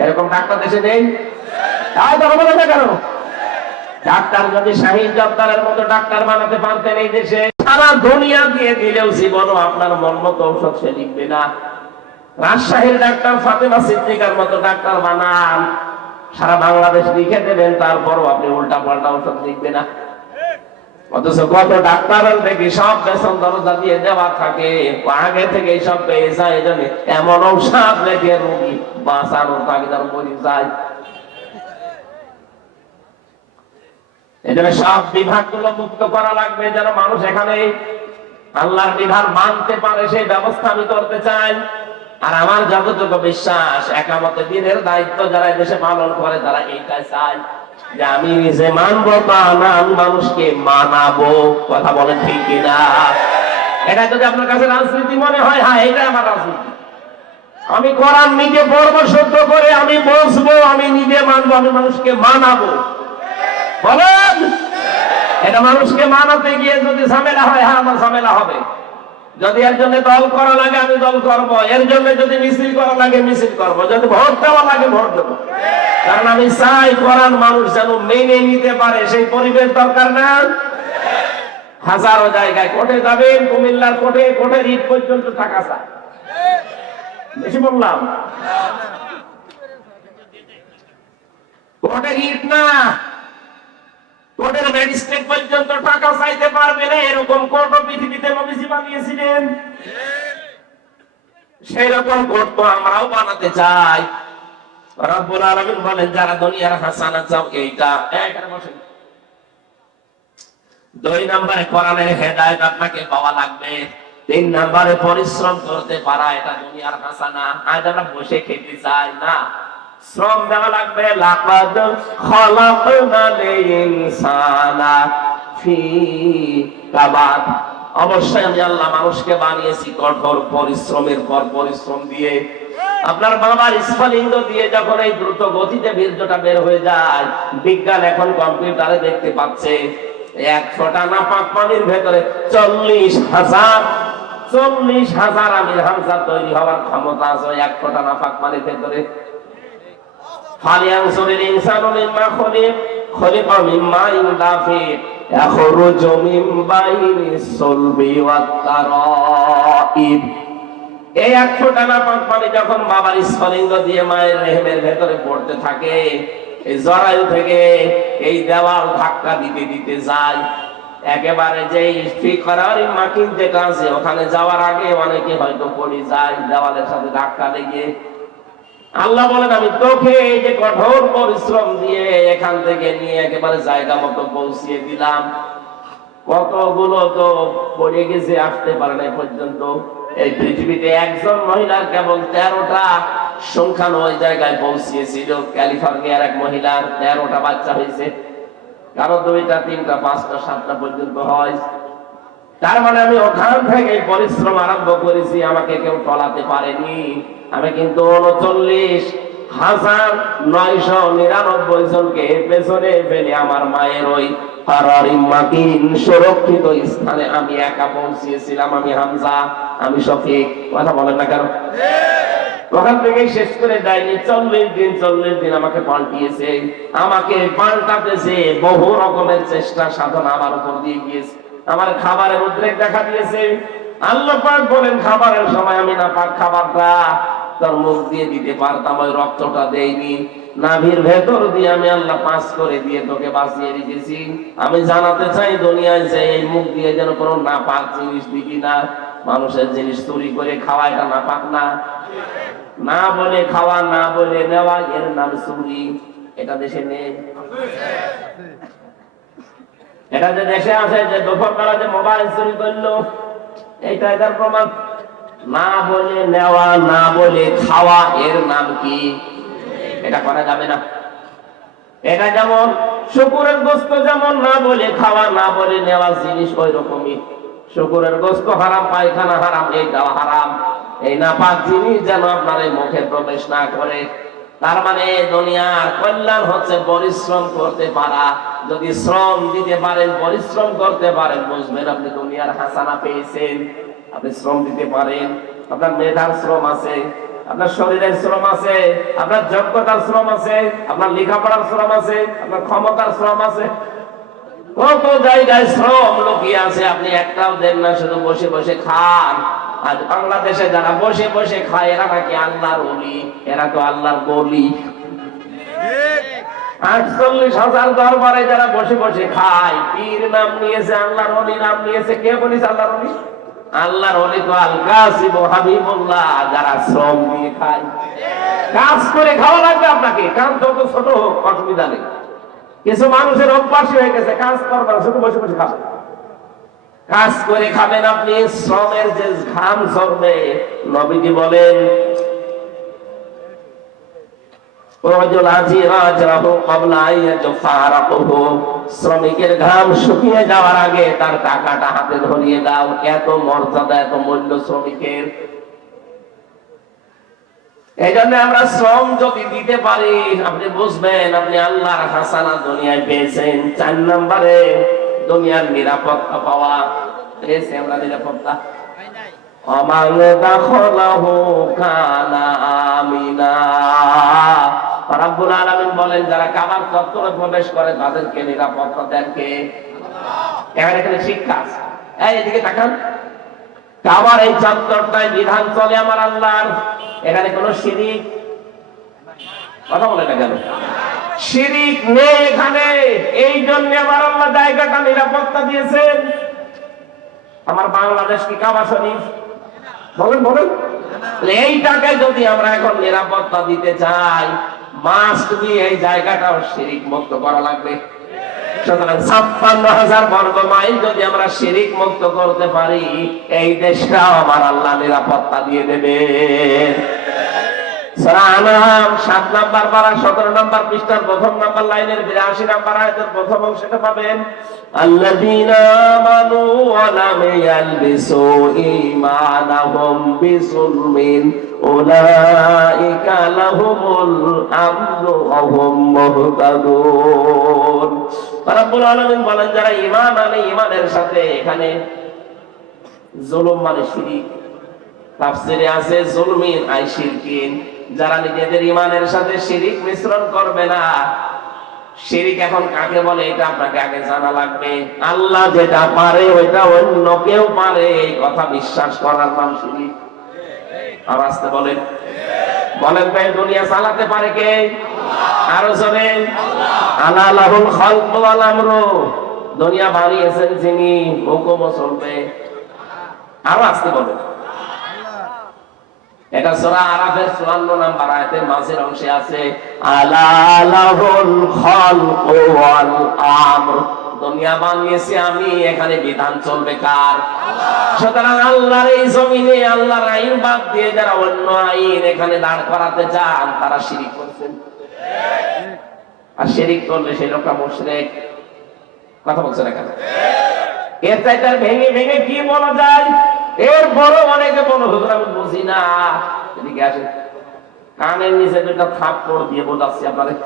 এরকম ডাক্তার দেশে নেই? তাই তো হবে না কেন? ডাক্তার যদি শাহিদ জব্বারের মতো ডাক্তার বানাতে পারতেন এই দেশে, সারা দুনিয়া দিয়ে দিলেও জীবনও আপনার মন মতো ঔষধ সে লিখবে না। রাজশাহীর ডাক্তার ফাতেমা সিদ্দিকার মতো ডাক্তার বানান, সারা বাংলাদেশ লিখে দেবেন, তারপরও আপনি উল্টা পাল্টা ঔষধ লিখবে না। অথচ কত ডাক্তার দেখি সব বেতন দরজা দিয়ে দেওয়া থাকে, আগে থেকে সব পেয়ে যায়, এই জন্য এমন ঔষধ লেখে রোগী বাঁচানোর তাগিদার মরে যায়। এজন্য সব বিভাগগুলো মুক্ত করা লাগবে, যেন মানুষ এখানে আল্লাহর বিধান মানতে পারে, সেই ব্যবস্থা আমি করতে চাই। আর আমার যতটুকু বিশ্বাস, একামতে দ্বীনের দায়িত্ব যারা দেশে পালন করে তারা এইটাই চায়, যে আমি নিজে মানবো তা না, আমি মানুষকে মানাবো। কথা বলেন ঠিক কিনা? এটা যদি আপনার কাছে রাজনীতি মনে হয়, হ্যাঁ এটা আমার রাজনীতি। আমি কোরআন নিজে পড়বো, শুদ্ধ করে আমি বসবো, আমি নিজে মানবো, আমি মানুষকে মানাবো। বলেন, এটা মানুষকে মানাতে গিয়ে যদি ঝামেলা হয়, হ্যাঁ আমার ঝামেলা হবে। যদি এর জন্য দল করা লাগে আমি দল করব, এর জন্য যদি মিছিল করা লাগে মিছিল করব, যদি ভোট দেওয়া লাগে ভোট দেবো। কারণ আমি চাই কোরআন মানুষ যেন মেনে নিতে পারে, সেই পরিবেশ দরকার না? হাজারো জায়গায় কোর্টে যাবেন, কুমিল্লার কোর্টে, কোর্টের ইট পর্যন্ত টাকা চায়। বেশি বললাম? কোর্টের ইট না, কোর্টের ম্যাজিস্ট্রেট পর্যন্ত টাকা চাইতে পারবে না, এরকম কোর্ট পৃথিবীতে নবীজি বানিয়েছিলেন। সেই রকম কোর্ট তো আমরাও বানাতে চাই। রব্বুল আলামিন বলেন, যারা দুনিয়ার হাসানাত চাও, এইটা এখানে বসেন। 2 নম্বরে কোরআনের হেদায়েত আপনাকে পাওয়া লাগবে। 3 নম্বরে পরিশ্রম করতে পারা, এটা দুনিয়ার হাসানা। আজ আমরা বসে খেতে চাই না, শ্রম দেওয়া লাগবে। লাকাদ খালাকনাল ইনসানা ফি কাবাদ, অবশ্যই আমি আল্লাহ মানুষকে বানিয়েছি কঠোর পরিশ্রমের পর পরিশ্রম দিয়ে। আপনার বাবার স্ফলিঙ্গ দিয়ে যখন এই দ্রুত গতিতে বীর্যটা বের হয়ে যায়, বিজ্ঞান এখন কম্পিউটারে দেখতে পাচ্ছে 1 ফোঁটা নাপাক পানির ভেতরে 40,000 আমির হামজা তৈরি হওয়ার ক্ষমতা আছে 1 ফোঁটা নাপাক পানির ভেতরে। ফালিয়ানজুরিল ইনসানু মিম্মা খুলিকা মিম্মা দাফিক ইয়াখরুজু মিন বাইনিস সুলবি ওয়াত তারাইব। এই 1 ফোঁটা নাপাক পানি যখন বাবার স্ফলিঙ্গ দিয়ে মায়ের রেহেমের ভেতরে পড়তে থাকে, এই জরায়ু থেকে এই দেওয়াল ধাক্কা দিতে দিতে যায়, একেবারে যে ফিকরারি মাকিন যেটা আছে ওখানে যাওয়ার আগে অনেকে হয়তো পড়ে যায় দেওয়ালের সাথে ধাক্কা লেগে। আল্লাহ বলেন, আমি তোকে এই যে কঠোর পরিশ্রম দিয়ে এখান থেকে নিয়ে একেবারে জায়গা মতো পৌঁছিয়ে দিলাম। কতগুলো তো পড়ে গেছে, আসতে পারে না পর্যন্ত। এই পৃথিবীতে একজন মহিলার কেবল 13টা সংখ্যান ওই জায়গায় পৌঁছিয়েছিল। ক্যালিফোর্নিয়ার এক মহিলার 13টা বাচ্চা হয়েছে, কারো 2টা 3টা 5টা 7টা পর্যন্ত হয়। তার মানে আমি ওখান থেকে পরিশ্রম আরম্ভ করেছি, আমাকে কেউ টলাতে পারেনি। আমি কিন্তু 39,999 জনকে পেছনে ফেলে আমার মায়ের ওই সুরক্ষিত স্থানে আমি একা পৌঁছিয়েছিলাম। আমি হামজা, আমি শফিক। কথা বলেন না কেন? ওখান থেকে শেষ করে যায়নি। 40 দিন আমাকে পাল্টিয়েছে। আমাকে পাল্টাতেছে বহু রকমের চেষ্টা সাধনা আমার উপর দিয়ে গিয়েছে। আমার খাবারের উদ্রেক দেখা দিয়েছে। আল্লাহ পাক বলেন, খাবারের সময় আমি না পাক খাবারটা তোর মুখ দিয়ে দিতে পারতাম, ওই রক্তটা দেইনি। নাভির ভেতর দিয়ে আমি আল্লাহ পাস করে দিয়ে তোকে বাঁচিয়ে রেখেছি। আমি জানাতে চাই দুনিয়ায় যে এই মুখ দিয়ে যেন কোনো নাপাক জিনিস দিবি না। মানুষের জিনিস চুরি করে খাওয়া এটা নাপাক না? না বলে খাওয়া, না বলে নেওয়া, এর নাম চুরি। এটা দেশে নেই। এটা যে দেশে আছে, যে দুপুর বেলা যে মোবাইল চুরি করলো, এইটা এটার প্রমাণ। না বলে নেওয়া, না বলে খাওয়া, এর নাম কি? এটা করা যাবে না। এটা যেমন শুকুরের গোশত, যেমন না বলে খাওয়া, না বলে নেওয়া জিনিস ওই রকমই। শুকুরের গোশত হারাম, পায়খানা হারাম, এইটাও হারাম। এই নাপাক জিনিস যেন আপনার এই মুখে প্রবেশ না করে। তার মানে দুনিয়ার কল্যাণ হচ্ছে পরিশ্রম করতে পারা। যদি শ্রম দিতে পারেন, পরিশ্রম করতে পারেন, বুঝবেন আপনি দুনিয়ার হাসানা পেয়েছেন। আপনি শ্রম দিতে পারেন, আপনার মেধার শ্রম আছে, আপনার শরীরের শ্রম আছে, আপনার যোগ্যতার শ্রম আছে, আপনার লেখাপড়ার শ্রম আছে, আপনার ক্ষমতার শ্রম আছে। কত জায়গায় শ্রম লুকিয়ে আছে, আপনি একটাও দেন না, শুধু বসে বসে খান। আজ বাংলাদেশে যারা বসে বসে খায়, এরা নাকি আল্লাহর ওলি, এরা তো আল্লাহর বলি। 48,000 দরবারে যারা বসে বসে খায়, পীর নাম নিয়েছে, আল্লাহর ওলি নাম নিয়েছে, কে বলিস আল্লাহর ওলি? আল্লাহর ওলি তো আল কাসিম ও হাবিবুল্লাহ, যারা শ্রম দিয়ে খায়। কাজ করে খাওয়া লাগবে আপনাকে, কাজ যত ছোট হোক অসুবিধা নেই। কিছু মানুষের অভ্যাস হয়ে গেছে, কাজ করবেন শুধু বসে বসে খাবেন। কাজ করে খাবেন আপনি, শ্রমের যে ঘাম ঝরবে, নবীজি বলেন শ্রমিকের ঘাম শুকিয়ে যাওয়ার আগে তার টাকাটা হাতে ধরিয়ে দাও। এত মর্যাদা, এত মূল্য শ্রমিকের। এই জন্য আমরা শ্রম যদি দিতে পারি, আপনি বুঝবেন আপনি আল্লাহর হাসানা দুনিয়ায় পেয়েছেন। 4 নম্বরে দুনিয়ার নিরাপত্তা পাওয়া। পেয়েছি আমরা নিরাপত্তা। অমান দাখলাহু কানা আমিনা। রাব্বুল আলামিন বলেন, যারা কাবার চত্বরে প্রবেশ করে তাদেরকে নিরাপত্তা দেন কে? এখানে শিক্ষা আছে। এদিকে তাকান, কাবার এই চত্বরটায় বিধান চলে আমার আল্লাহর। এখানে কোন শিরিক, কথা বলে না কেন? শিরিক নেই এখানে। এই জন্য আমার আল্লাহ জায়গাটা নিরাপত্তা দিয়েছেন। আমার বাংলাদেশ কি কাবা শরীফ? বলেন বলেন। এইটাকে যদি আমরা এখন নিরাপত্তা দিতে চাই, মাস্ট বি এই জায়গাটাও শিরিক মুক্ত করা লাগবে। সুতরাং 56,000 বর্গ মাইল যদি আমরা শিরিক মুক্ত করতে পারি, এই দেশটাও আমার আল্লাহ নিরাপত্তা দিয়ে দেবেন। সূরা আনআম 7 নাম্বার পারা 17 নাম্বার পৃষ্ঠার প্রথম নাম্বার লাইনের 82 নাম্বার আয়াতের প্রথম অংশটা পাবেন। আল্লাযীনা আমানু ওয়া লাম ইয়ালবিসু ঈমানাহুম বিযুলমিন উলাইকা লাহুমুল আমনু ওয়া হুম মুহতাদুন। রাব্বুল আলামিন বলেন, যারা ঈমান আনে, ঈমানের সাথে এখানে জুলুম মানে শিরক। তাফসীরে আছে জুলমিন আই শিরকিন, যারা নিজেদের ঈমানের সাথে শিরক মিশ্রণ করবে না। শিরক এখন কাকে বলে এটা আপনাকে আগে জানা লাগবে। আল্লাহ যেটা পারে ওইটা অন্য কেউ পারে, এই কথা বিশ্বাস করার নাম শিরক। আর আসতে বলেন, বলেন ভাই, দুনিয়া চালাতে পারে কে? আরো জোরে, আল্লাহ। লাহুল খালকু ওয়াল আমরু, দুনিয়া বানিয়েছেন যিনি, হুকুমও চলবে। আরো আসতে বলেন। এটা সূরা আরাফের 54 নাম্বার আয়াতের মাঝের অংশে আছে, আলা লাহুল খালকু ওয়াল আমর। দুনিয়া বানিয়েছি আমি, এখানে বিধান চলবে কার? সুতরাং আল্লাহর এই জমিনে আল্লাহর আইন বাদ দিয়ে যারা অন্য আইন এখানে দাঁড় করাতে চান, তারা শিরক করছেন। আর শিরক করলে সেই লোকটা মুশরিক। কথা বলছেন না কেন? এর চাইতে ভেঙে ভেঙে কি বলা যায়? এর বড় অনেকে বলো, হুজুর আমি বুঝি না। এদিকে আসেন, কানের নিচে দুটো থাপ্পড় দিয়ে বোঝাচ্ছি আপনাদের।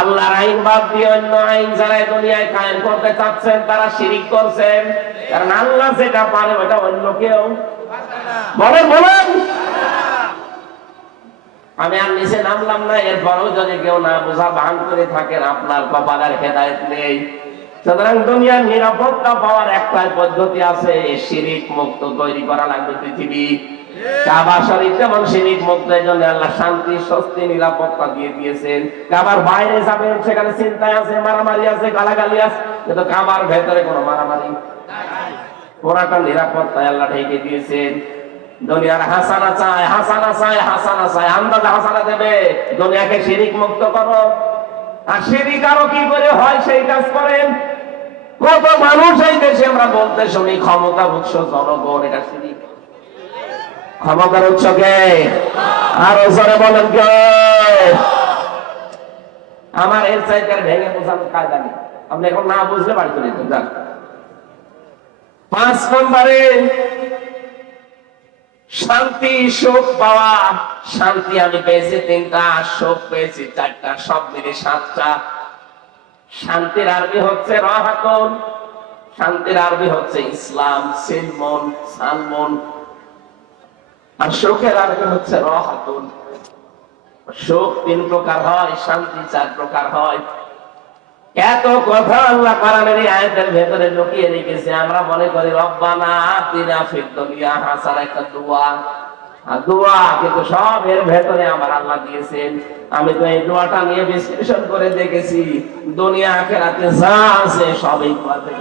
আল্লাহর আইন বাদ দিয়ে অন্য আইন যারা দুনিয়ায় কায়েম করতে চাচ্ছেন, তারা শিরক করছেন। কারণ আল্লাহ যেটা পারে ওটা অন্য কেউ বলেন বলেন। আমি আর নিচে নামলাম না, এরপরেও যদি কেউ না বোঝা ভান করে থাকেন, আপনার কপালের হেদায়েত নেই। সুতরাং দুনিয়ার নিরাপত্তা পাওয়ার একটাই পদ্ধতি আছে, শিরক মুক্ত তৈরি করা লাগবে পৃথিবী। কাবা শরীফ যেমন শিরক মুক্ত, এই জন্য আল্লাহ শান্তি, স্বস্তি, নিরাপত্তা দিয়ে দিয়েছেন। কাবার বাইরে যাবেন, সেখানে চিন্তায় আছে, মারামারি আছে, গালাগালি আছে, কিন্তু কাবার ভেতরে কোনো মারামারি নাই, পুরাটা নিরাপত্তায় আল্লাহ ঢেকে দিয়েছেন। দুনিয়ার হাসানা চায়, হাসানা চায়, হাসানা চায়, আন্দাজে হাসানা দেবে। দুনিয়াকে শিরিক মুক্ত করো। আর শিরিক আরো কি করে হয় সেই কাজ করেন। কত মানুষ এই দেশে আমরা বলতে শুনি ক্ষমতার উৎস জনগণ, এটা শিরিক। ক্ষমতার উৎস কে? আরো জোরে বলেন কে? আমার এর চাইতে ভেঙে বোঝানোর কায়দা নেই। আপনি এখন না বুঝলে বাড়ি চলে যেতে যান। 5 নম্বরে শান্তি সুখ পাওয়া। শান্তি আমি পেয়েছি 3টা, সুখ পেয়েছি 4টা, সব মিলে 7টা। শান্তির আরবি হচ্ছে রাহাতুন, শান্তির আরবি হচ্ছে ইসলাম, সিলমন, সালমন। আর সুখের আরবি হচ্ছে রাহাতুন। সুখ 3 প্রকার হয়, শান্তি 4 প্রকার হয়। এত কথা আল্লাহ কোরআনের এই আয়াতের ভেতরে লুকিয়ে রেখেছে। আমরা মনে করি রব্বানা আতিনা ফিদ দুনিয়া হাসানা, একটা দোয়া, আর দোয়া, কিন্তু সব এর ভেতরে আমার আল্লাহ দিয়েছেন। আমি তো এই দোয়াটা নিয়ে বিশ্লেষণ করে দেখেছি, দুনিয়া আখিরাতে যা আছে সবই আছে।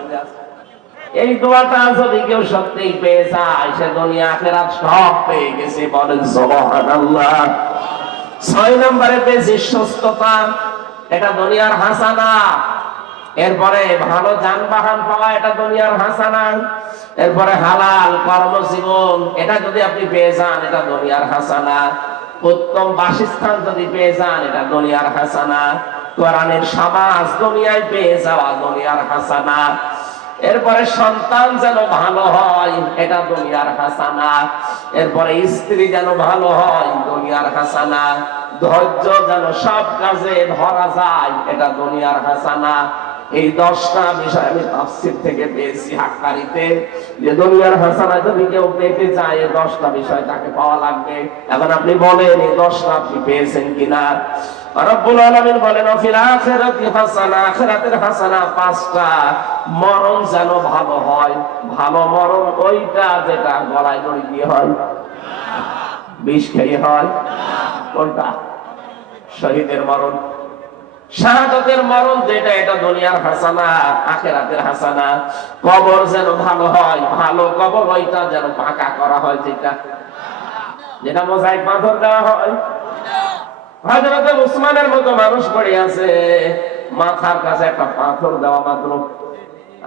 এই দোয়াটা যদি কেউ সত্যিই পেয়ে যায়, সে দুনিয়া আখিরাত সব পেয়ে গেছে। বলেন সুবহানাল্লাহ। 6 নম্বরে পেয়েছি সুস্থতা, এটা দুনিয়ার হাসানা। এরপরে ভালো যানবাহন পাওয়া, এটা দুনিয়ার হাসানা। এরপরে হালাল কর্মজীবন, এটা যদি আপনি পেয়ে যান, এটা দুনিয়ার হাসানা। উত্তম বাসস্থান যদি পেয়ে যান, এটা দুনিয়ার হাসানা। কোরআনের সমাজ দুনিয়ায় পেয়ে যাওয়া দুনিয়ার হাসানা। এরপরে সন্তান যেন ভালো হয়, এটা দুনিয়ার হাসানা। এরপরে স্ত্রী যেন ভালো হয়, দুনিয়ার হাসানা। ধৈর্য যেন সব কাজে ধরা যায়, এটা দুনিয়ার হাসানা। এই 10টা বিষয় আমি তাফসীর থেকে পেয়েছি হাক্কারিতে, যে দুনিয়ার হাসানা যদি কেউ পেতে চায়, এই 10টা বিষয় তাকে পাওয়া লাগবে। এখন আপনি বলেন এই 10টা আপনি পেয়েছেন কিনা? রব্বুল আলামিন বলেন ফিল আখিরাতি হাসানা, আখিরাতের হাসানা 5টা। মরণ যেন ভালো হয়। ভালো মরণ ওইটা যেটা গলায় দড়ি দিয়ে হয়, বিষ খেয়ে হয়। কোনটা? শহীদের মরণ, শাহাদাতের মরণ যেটা, এটা দুনিয়ার হাসানা, আখিরাতের হাসানা। কবর যেন ভালো হয়, ভালো কবর ওইটা যেন পাকা করা হয়, যেটা মোজাইক পাথর দেওয়া হয়। হযরত উসমানের মতো মানুষ পড়ে আছে, মাথার কাছে একটা পাথর দেওয়া মাত্র।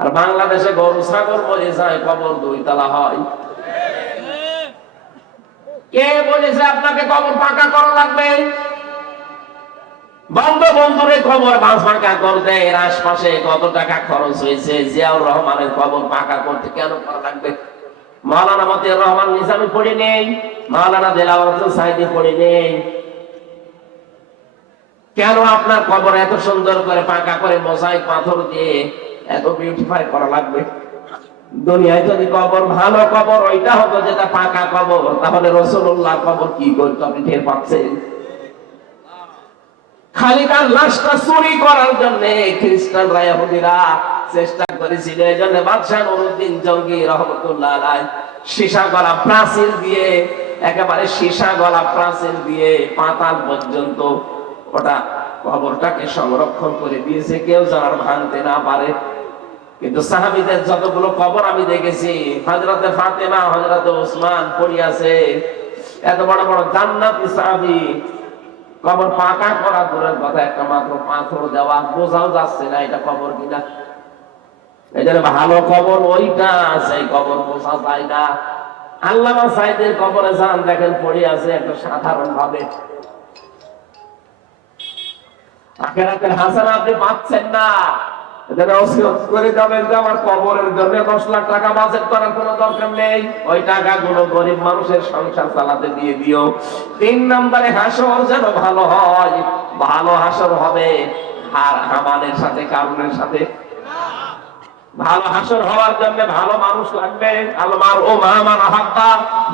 আর বাংলাদেশে গরু ছাগল মরে যায়, কবর 2 তলা হয়। কে বলেছে আপনাকে কবর পাকা করা লাগবে? বঙ্গবন্ধুরে কবর পাকা করতে এর আশপাশে কত টাকা খরচ হয়েছে। জিয়াউর রহমানের কবর পাকা করতে কেন করা লাগবে? মাওলানা মতিউর রহমান নিজামী পড়ে নেই, মাওলানা দেলাওয়ার হোসেন সাইদি পড়ে নেই। কেন আপনার কবর এত সুন্দর করে পাকা করে মোজাইক পাথর দিয়ে এত বিউটিফাই করা লাগবে? দুনিয়ায় যদি কবর ভালো কবর ওইটা হতো যেটা পাকা কবর, তাহলে রাসূলুল্লাহর কবর কি করতে আপনি টের পাচ্ছেন? খালি তার লাশটা চুরি করার জন্য খ্রিস্টানরা ইহুদিরা চেষ্টা করেছিল। এই জন্য বাদশাহ নুরউদ্দিন জঙ্গি রহমতুল্লাহ আলাইহি সীসা গলা প্রাচীর দিয়ে, একেবারে সীসা গলা প্রাচীর দিয়ে পাতাল পর্যন্ত ওটা কবরটাকে সংরক্ষণ করে দিয়েছে, কেউ যেন আর ভাঙতে না পারে। কিন্তু সাহাবীদের যতগুলো কবর আমি দেখেছি, হযরতে ফাতেমা, হযরতে ওসমান পড়ে আছে, এত বড় বড় জান্নাতি সাহাবী, কবর পাকা করা দূরের কথা, একটা মাত্র পাথর দেওয়া, বোঝাও যাচ্ছে না এটা কবর কিনা। এই জন্য ভালো কবর ওইটা, সেই কবর বোঝা যায় না। আল্লামা সাইদের কবরে যান, দেখেন পড়ে আছে একটা সাধারণ ভাবে। আখিরাতের হাসানা আপনি পাচ্ছেন না। এজন্য ওসিয়ত করে যাবেন যে আমার কবরের জন্য 10 লাখ টাকা বাজেট করার কোনো দরকার নেই, ওই টাকাগুলো গরিব মানুষের সংসার চালাতে দিয়ে দিও। 3 নম্বরে হাসর যেন ভালো হয়। ভালো হাসর হবে হামানের সাথে, কারুনের সাথে। ভালো হাসর হওয়ার জন্য ভালো মানুষ লাগবে। আলমার ও মামান আহাব্বা,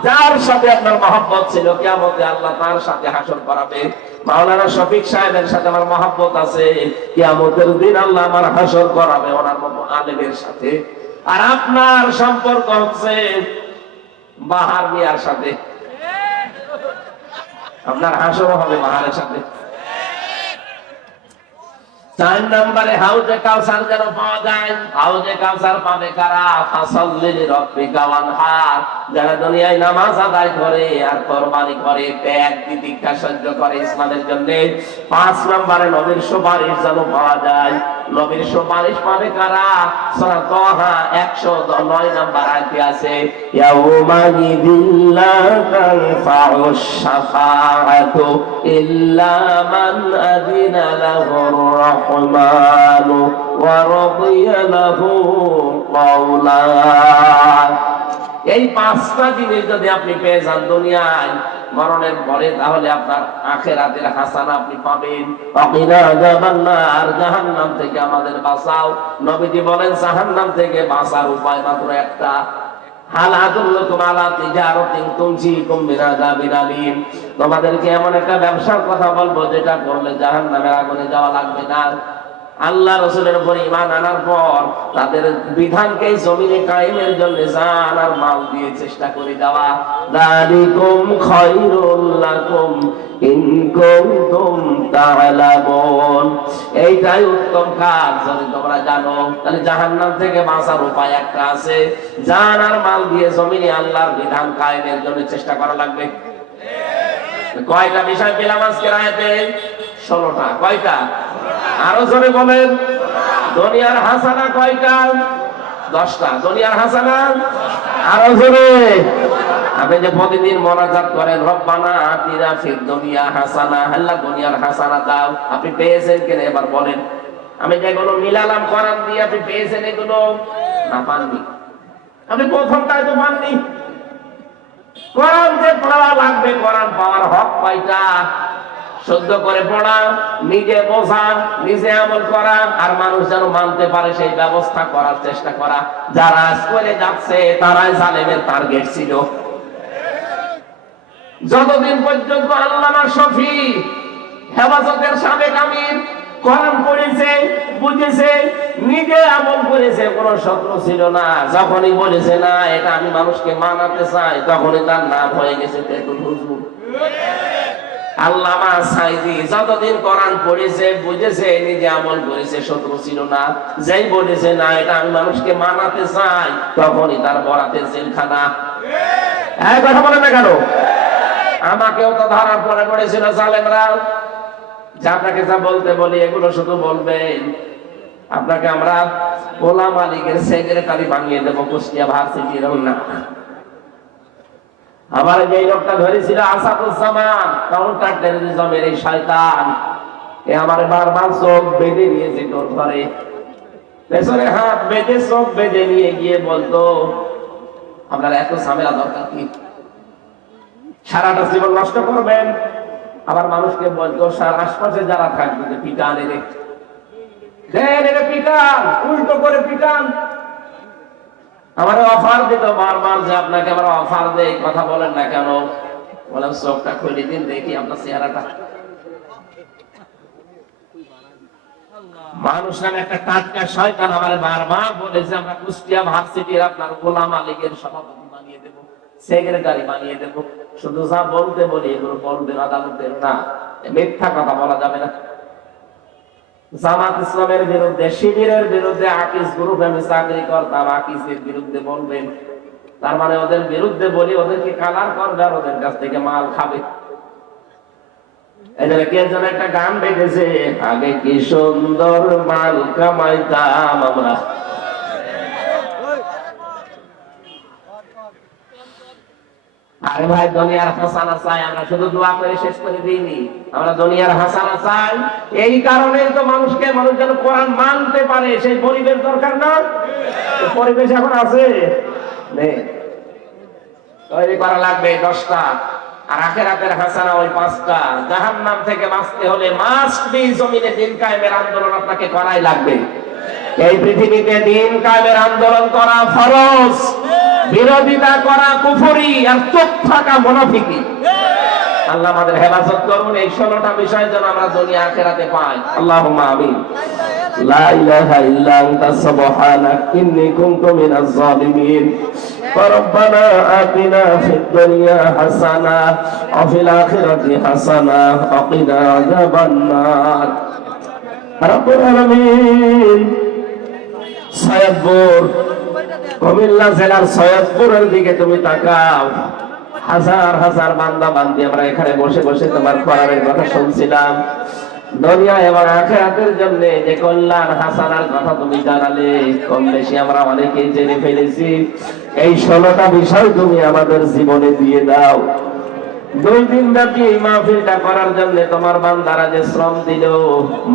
যার সাথে আপনার মহব্বত ছিল, কিয়ামতে আল্লাহ তার সাথে হাসর করাবে। মাওলানা শফিক সাহেবের সাথে আমার মহব্বত আছে, কিয়ামতের দিন আল্লাহ আমার হাসর করাবে ওনার মতো আলেমের সাথে। আর আপনার সম্পর্ক হচ্ছে বাহার মিয়ার সাথে, আপনার হাসর হবে বাহারের সাথে। 4 নম্বরে হাউজে কাউসার যেন পাওয়া যায়। হাউজে কাউসার পাবে কারা? ফাসাল্লি লিরাব্বিকা ওয়ানহার, যারা দুনিয়ায় নামাজ আদায় করে আর কুরবানি করে, ত্যাগ তিতিক্ষা সহ্য করে ইসলামের জন্য। 5 নম্বরে নবীর সুপারিশ যেন পাওয়া যায়। নবীর সুপারিশ পাবে কারা? সূরা তাহা 109 নম্বর আয়াতে আছে, ইয়াউমা ইযিল্লা তানফাউশ শাফাআতু ইল্লা মান আযিনা লাহুর রাহমানু ওয়া রাদিয়া লাহু কাওলা। এই 5টা জিনিস যদি আপনি পেয়ে যান দুনিয়ায় মরণের পরে, তাহলে আপনার আখিরাতের হাসানা আপনি পাবেন। আকিনা জাহান্নার, জাহান্নাম থেকে আমাদের বাঁচাও। নবীজি বলেন জাহান্নাম থেকে বাঁচার উপায় মাত্র একটা, হাল আদুল্লুকুম আলা তিজারাতিন তুনজিকুম মিন আযাবিন আলীম। তোমাদেরকে এমন একটা ব্যবসার কথা বলবো যেটা করলে জাহান্নামের আগুনে যাওয়া লাগবে না। আল্লাহ রাসূলের উপর ঈমান আনার পর তাদের বিধানকে জমিনে কায়েমের জন্য জান আর মাল দিয়ে চেষ্টা করে যাওয়া। যালিকুম খায়রুল লাকুম ইন কুনতুম তা'লামুন, এইটাই উত্তম কাজ যদি তোমরা জানো। তাহলে জাহান্নাম থেকে বাঁচার উপায় একটা আছে, জান আর মাল দিয়ে জমিনে আল্লাহর বিধান কায়েমের জন্য চেষ্টা করা লাগবে। কয়টা বিষয় পেলাম আজকের আয়াতে? 16টা। কয়টা? আরো জোরে বলেন। দুনিয়ার হাসানা কয়টা? 10টা। দুনিয়ার হাসানা আরো জোরে। আপনি যে প্রতিদিন মোনাজাত করেন, রব্বানা আতিনা ফিদ দুনিয়া হাসানা, আল্লাহ দুনিয়ার হাসানা দাও, আপনি পেয়েছেন কিনা এবার বলেন। আমি যেগুলো মিলালাম কোরআন দিয়ে, আপনি পেয়েছেন এগুলো? না, পাননি। আপনি প্রথমটাই তো পাননি। কোরআন যে পড়া লাগবে, কোরআন পাওয়ার হক কয়টা? শুদ্ধ করে পড়া, নিজে বোঝা, নিজে আমল করা, আর মানুষ যেন মানতে পারে সেই ব্যবস্থা করার চেষ্টা করা। যারা আজ করে যাচ্ছে তারাই জালেমের টার্গেট ছিল। যতদিন পর্যন্ত আল্লামা শফি হেফাজতের সাবেক আমির কোরআন পড়েছে, বুঝেছে, নিজে আমল করেছে, কোনো শত্রু ছিল না। যখনই বলেছে না এটা আমি মানুষকে মানাতে চাই, তখনই তার নাম হয়ে গেছে তেতুল হুজুর। আল্লামা সাইদি যতদিন কোরআন পড়েছে, বুঝেছে, নিজে আমল করেছে, শত্রু ছিল না। যেই বলেছে না এটা আমি মানুষকে মানাতে চাই, তখনই তার বরাতের জেলখানা। এই কথা বলেন না কেন? আমাকেও তো ধরার পরে পড়েছিল জালেমরা, যা আপনাকে যা বলতে বলি এগুলো শুধু বলবেন। আপনাকে আমরা গোলাম আলীগের সেক্রেটারি বানিয়ে দেবো কুষ্টিয়া ভার্সিটির না। আমার যে লোকটা ধরেছিল আসাদুজ্জামান, কাউন্টার টেররিজমের এই শয়তান, এ আমার বারবার চোখ বেঁধে নিয়েছে তোর ঘরে, পেছনে হাত বেঁধে চোখ বেঁধে নিয়ে গিয়ে বলতো আপনার এত ঝামেলা দরকার কি? সারাটা জীবন নষ্ট করবেন। আবার মানুষকে বলতো আশপাশে যারা থাকবে পিটান এনে পিটান, উল্টো করে পিটান। আমার অফার দিত বারবার যে আপনাকে আমরা অফার দেই, কথা বলেন না কেন? বললাম চোখটা খুলে দিন দেখি আপনার চেহারাটা। মানুষ নামে একটা টাটকা শয়তান আমার বারবার বলেছে আমরা কুষ্টিয়া ভার্সিটির আপনার গোলাম আলীগের সভাপতি বানিয়ে দেব, সেক্রেটারি বানিয়ে দেব। শুধু যা বলতে বলি এগুলো বলবেন আদালতের না, মিথ্যা কথা বলা যাবে না। জামাত ইসলামের বিরুদ্ধে, শিবিরের বিরুদ্ধে, আকিস গ্রুপে আমি চাকরি করতাম, আকিসের বিরুদ্ধে বলবেন, তার মানে ওদের বিরুদ্ধে বলি ওদেরকে কালার করবে আর ওদের কাছ থেকে মাল খাবে। এই জন্য কে যেন একটা গান বেঁধেছে, আগে কি সুন্দর মাল কামাইতাম আমরা। আরে ভাই দুনিয়ার হাসানা চাই, আমরা শুধু দোয়া করে শেষ করে দিইনি, আমরা দুনিয়ার হাসানা চাই। এই কারণে তো মানুষ যেন কোরআন মানতে পারে সেই পরিবেশ দরকার না? পরিবেশ এখন আছে, তৈরি করা লাগবে 10টা। আর আখিরাতের হাসানা ওই 5টা। জাহান্নাম থেকে বাঁচতে হলে মাস্ট বি জমিনে দিন কায়েমের আন্দোলন আপনাকে করাই লাগবে। এই পৃথিবীতে দিন কায়েমের আন্দোলন করা ফরজ, বিরোধিতা করা কুফরি, আর চুপ থাকা মুনাফিকি। আল্লাহ আমাদের হেফাজত করুন। এই 16টা বিষয় যেন আমরা দুনিয়া আখিরাতে পাই। আল্লাহুম্মা আমিন। লা ইলাহা ইল্লা আনতা সুবহানাক ইন্নী কুনতু মিনাজ জালিমিন। রব্বানা আতিনা ফিদ দুনিয়া হাসানাহ ওয়া ফিল আখিরাতি হাসানাহ ওয়া কিনা আযাবান নার। রব্বুল আলামিন সৈয়দপুর কুমিল্লা জেলার সৈয়দপুরের দিকে তুমি তাকাও। হাজার হাজার বান্দা বান্দি আমরা এখানে বসে বসে তোমার কোরআনের কথা শুনছিলাম। দুনিয়া এবং আখিরাতের জন্য যে কল্যাণ হাসানার কথা তুমি জানালে, কম বেশি আমরা অনেকেই জেনে ফেলেছি। এই 16টা বিষয় তুমি আমাদের জীবনে দিয়ে দাও। 2 দিন ব্যাপী এই মাহফিলটা করার জন্য তোমার বান্দারা যে শ্রম দিল,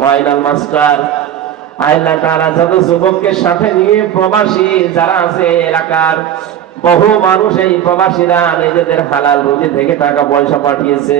ময়নাল মাস্টার আল্লাহ তাআলা যত যুবককে সাথে নিয়ে প্রবাসী যারা আছে এলাকার বহু মানুষ, এই প্রবাসীরা নিজেদের হালাল রুজি থেকে টাকা পয়সা পাঠিয়েছে।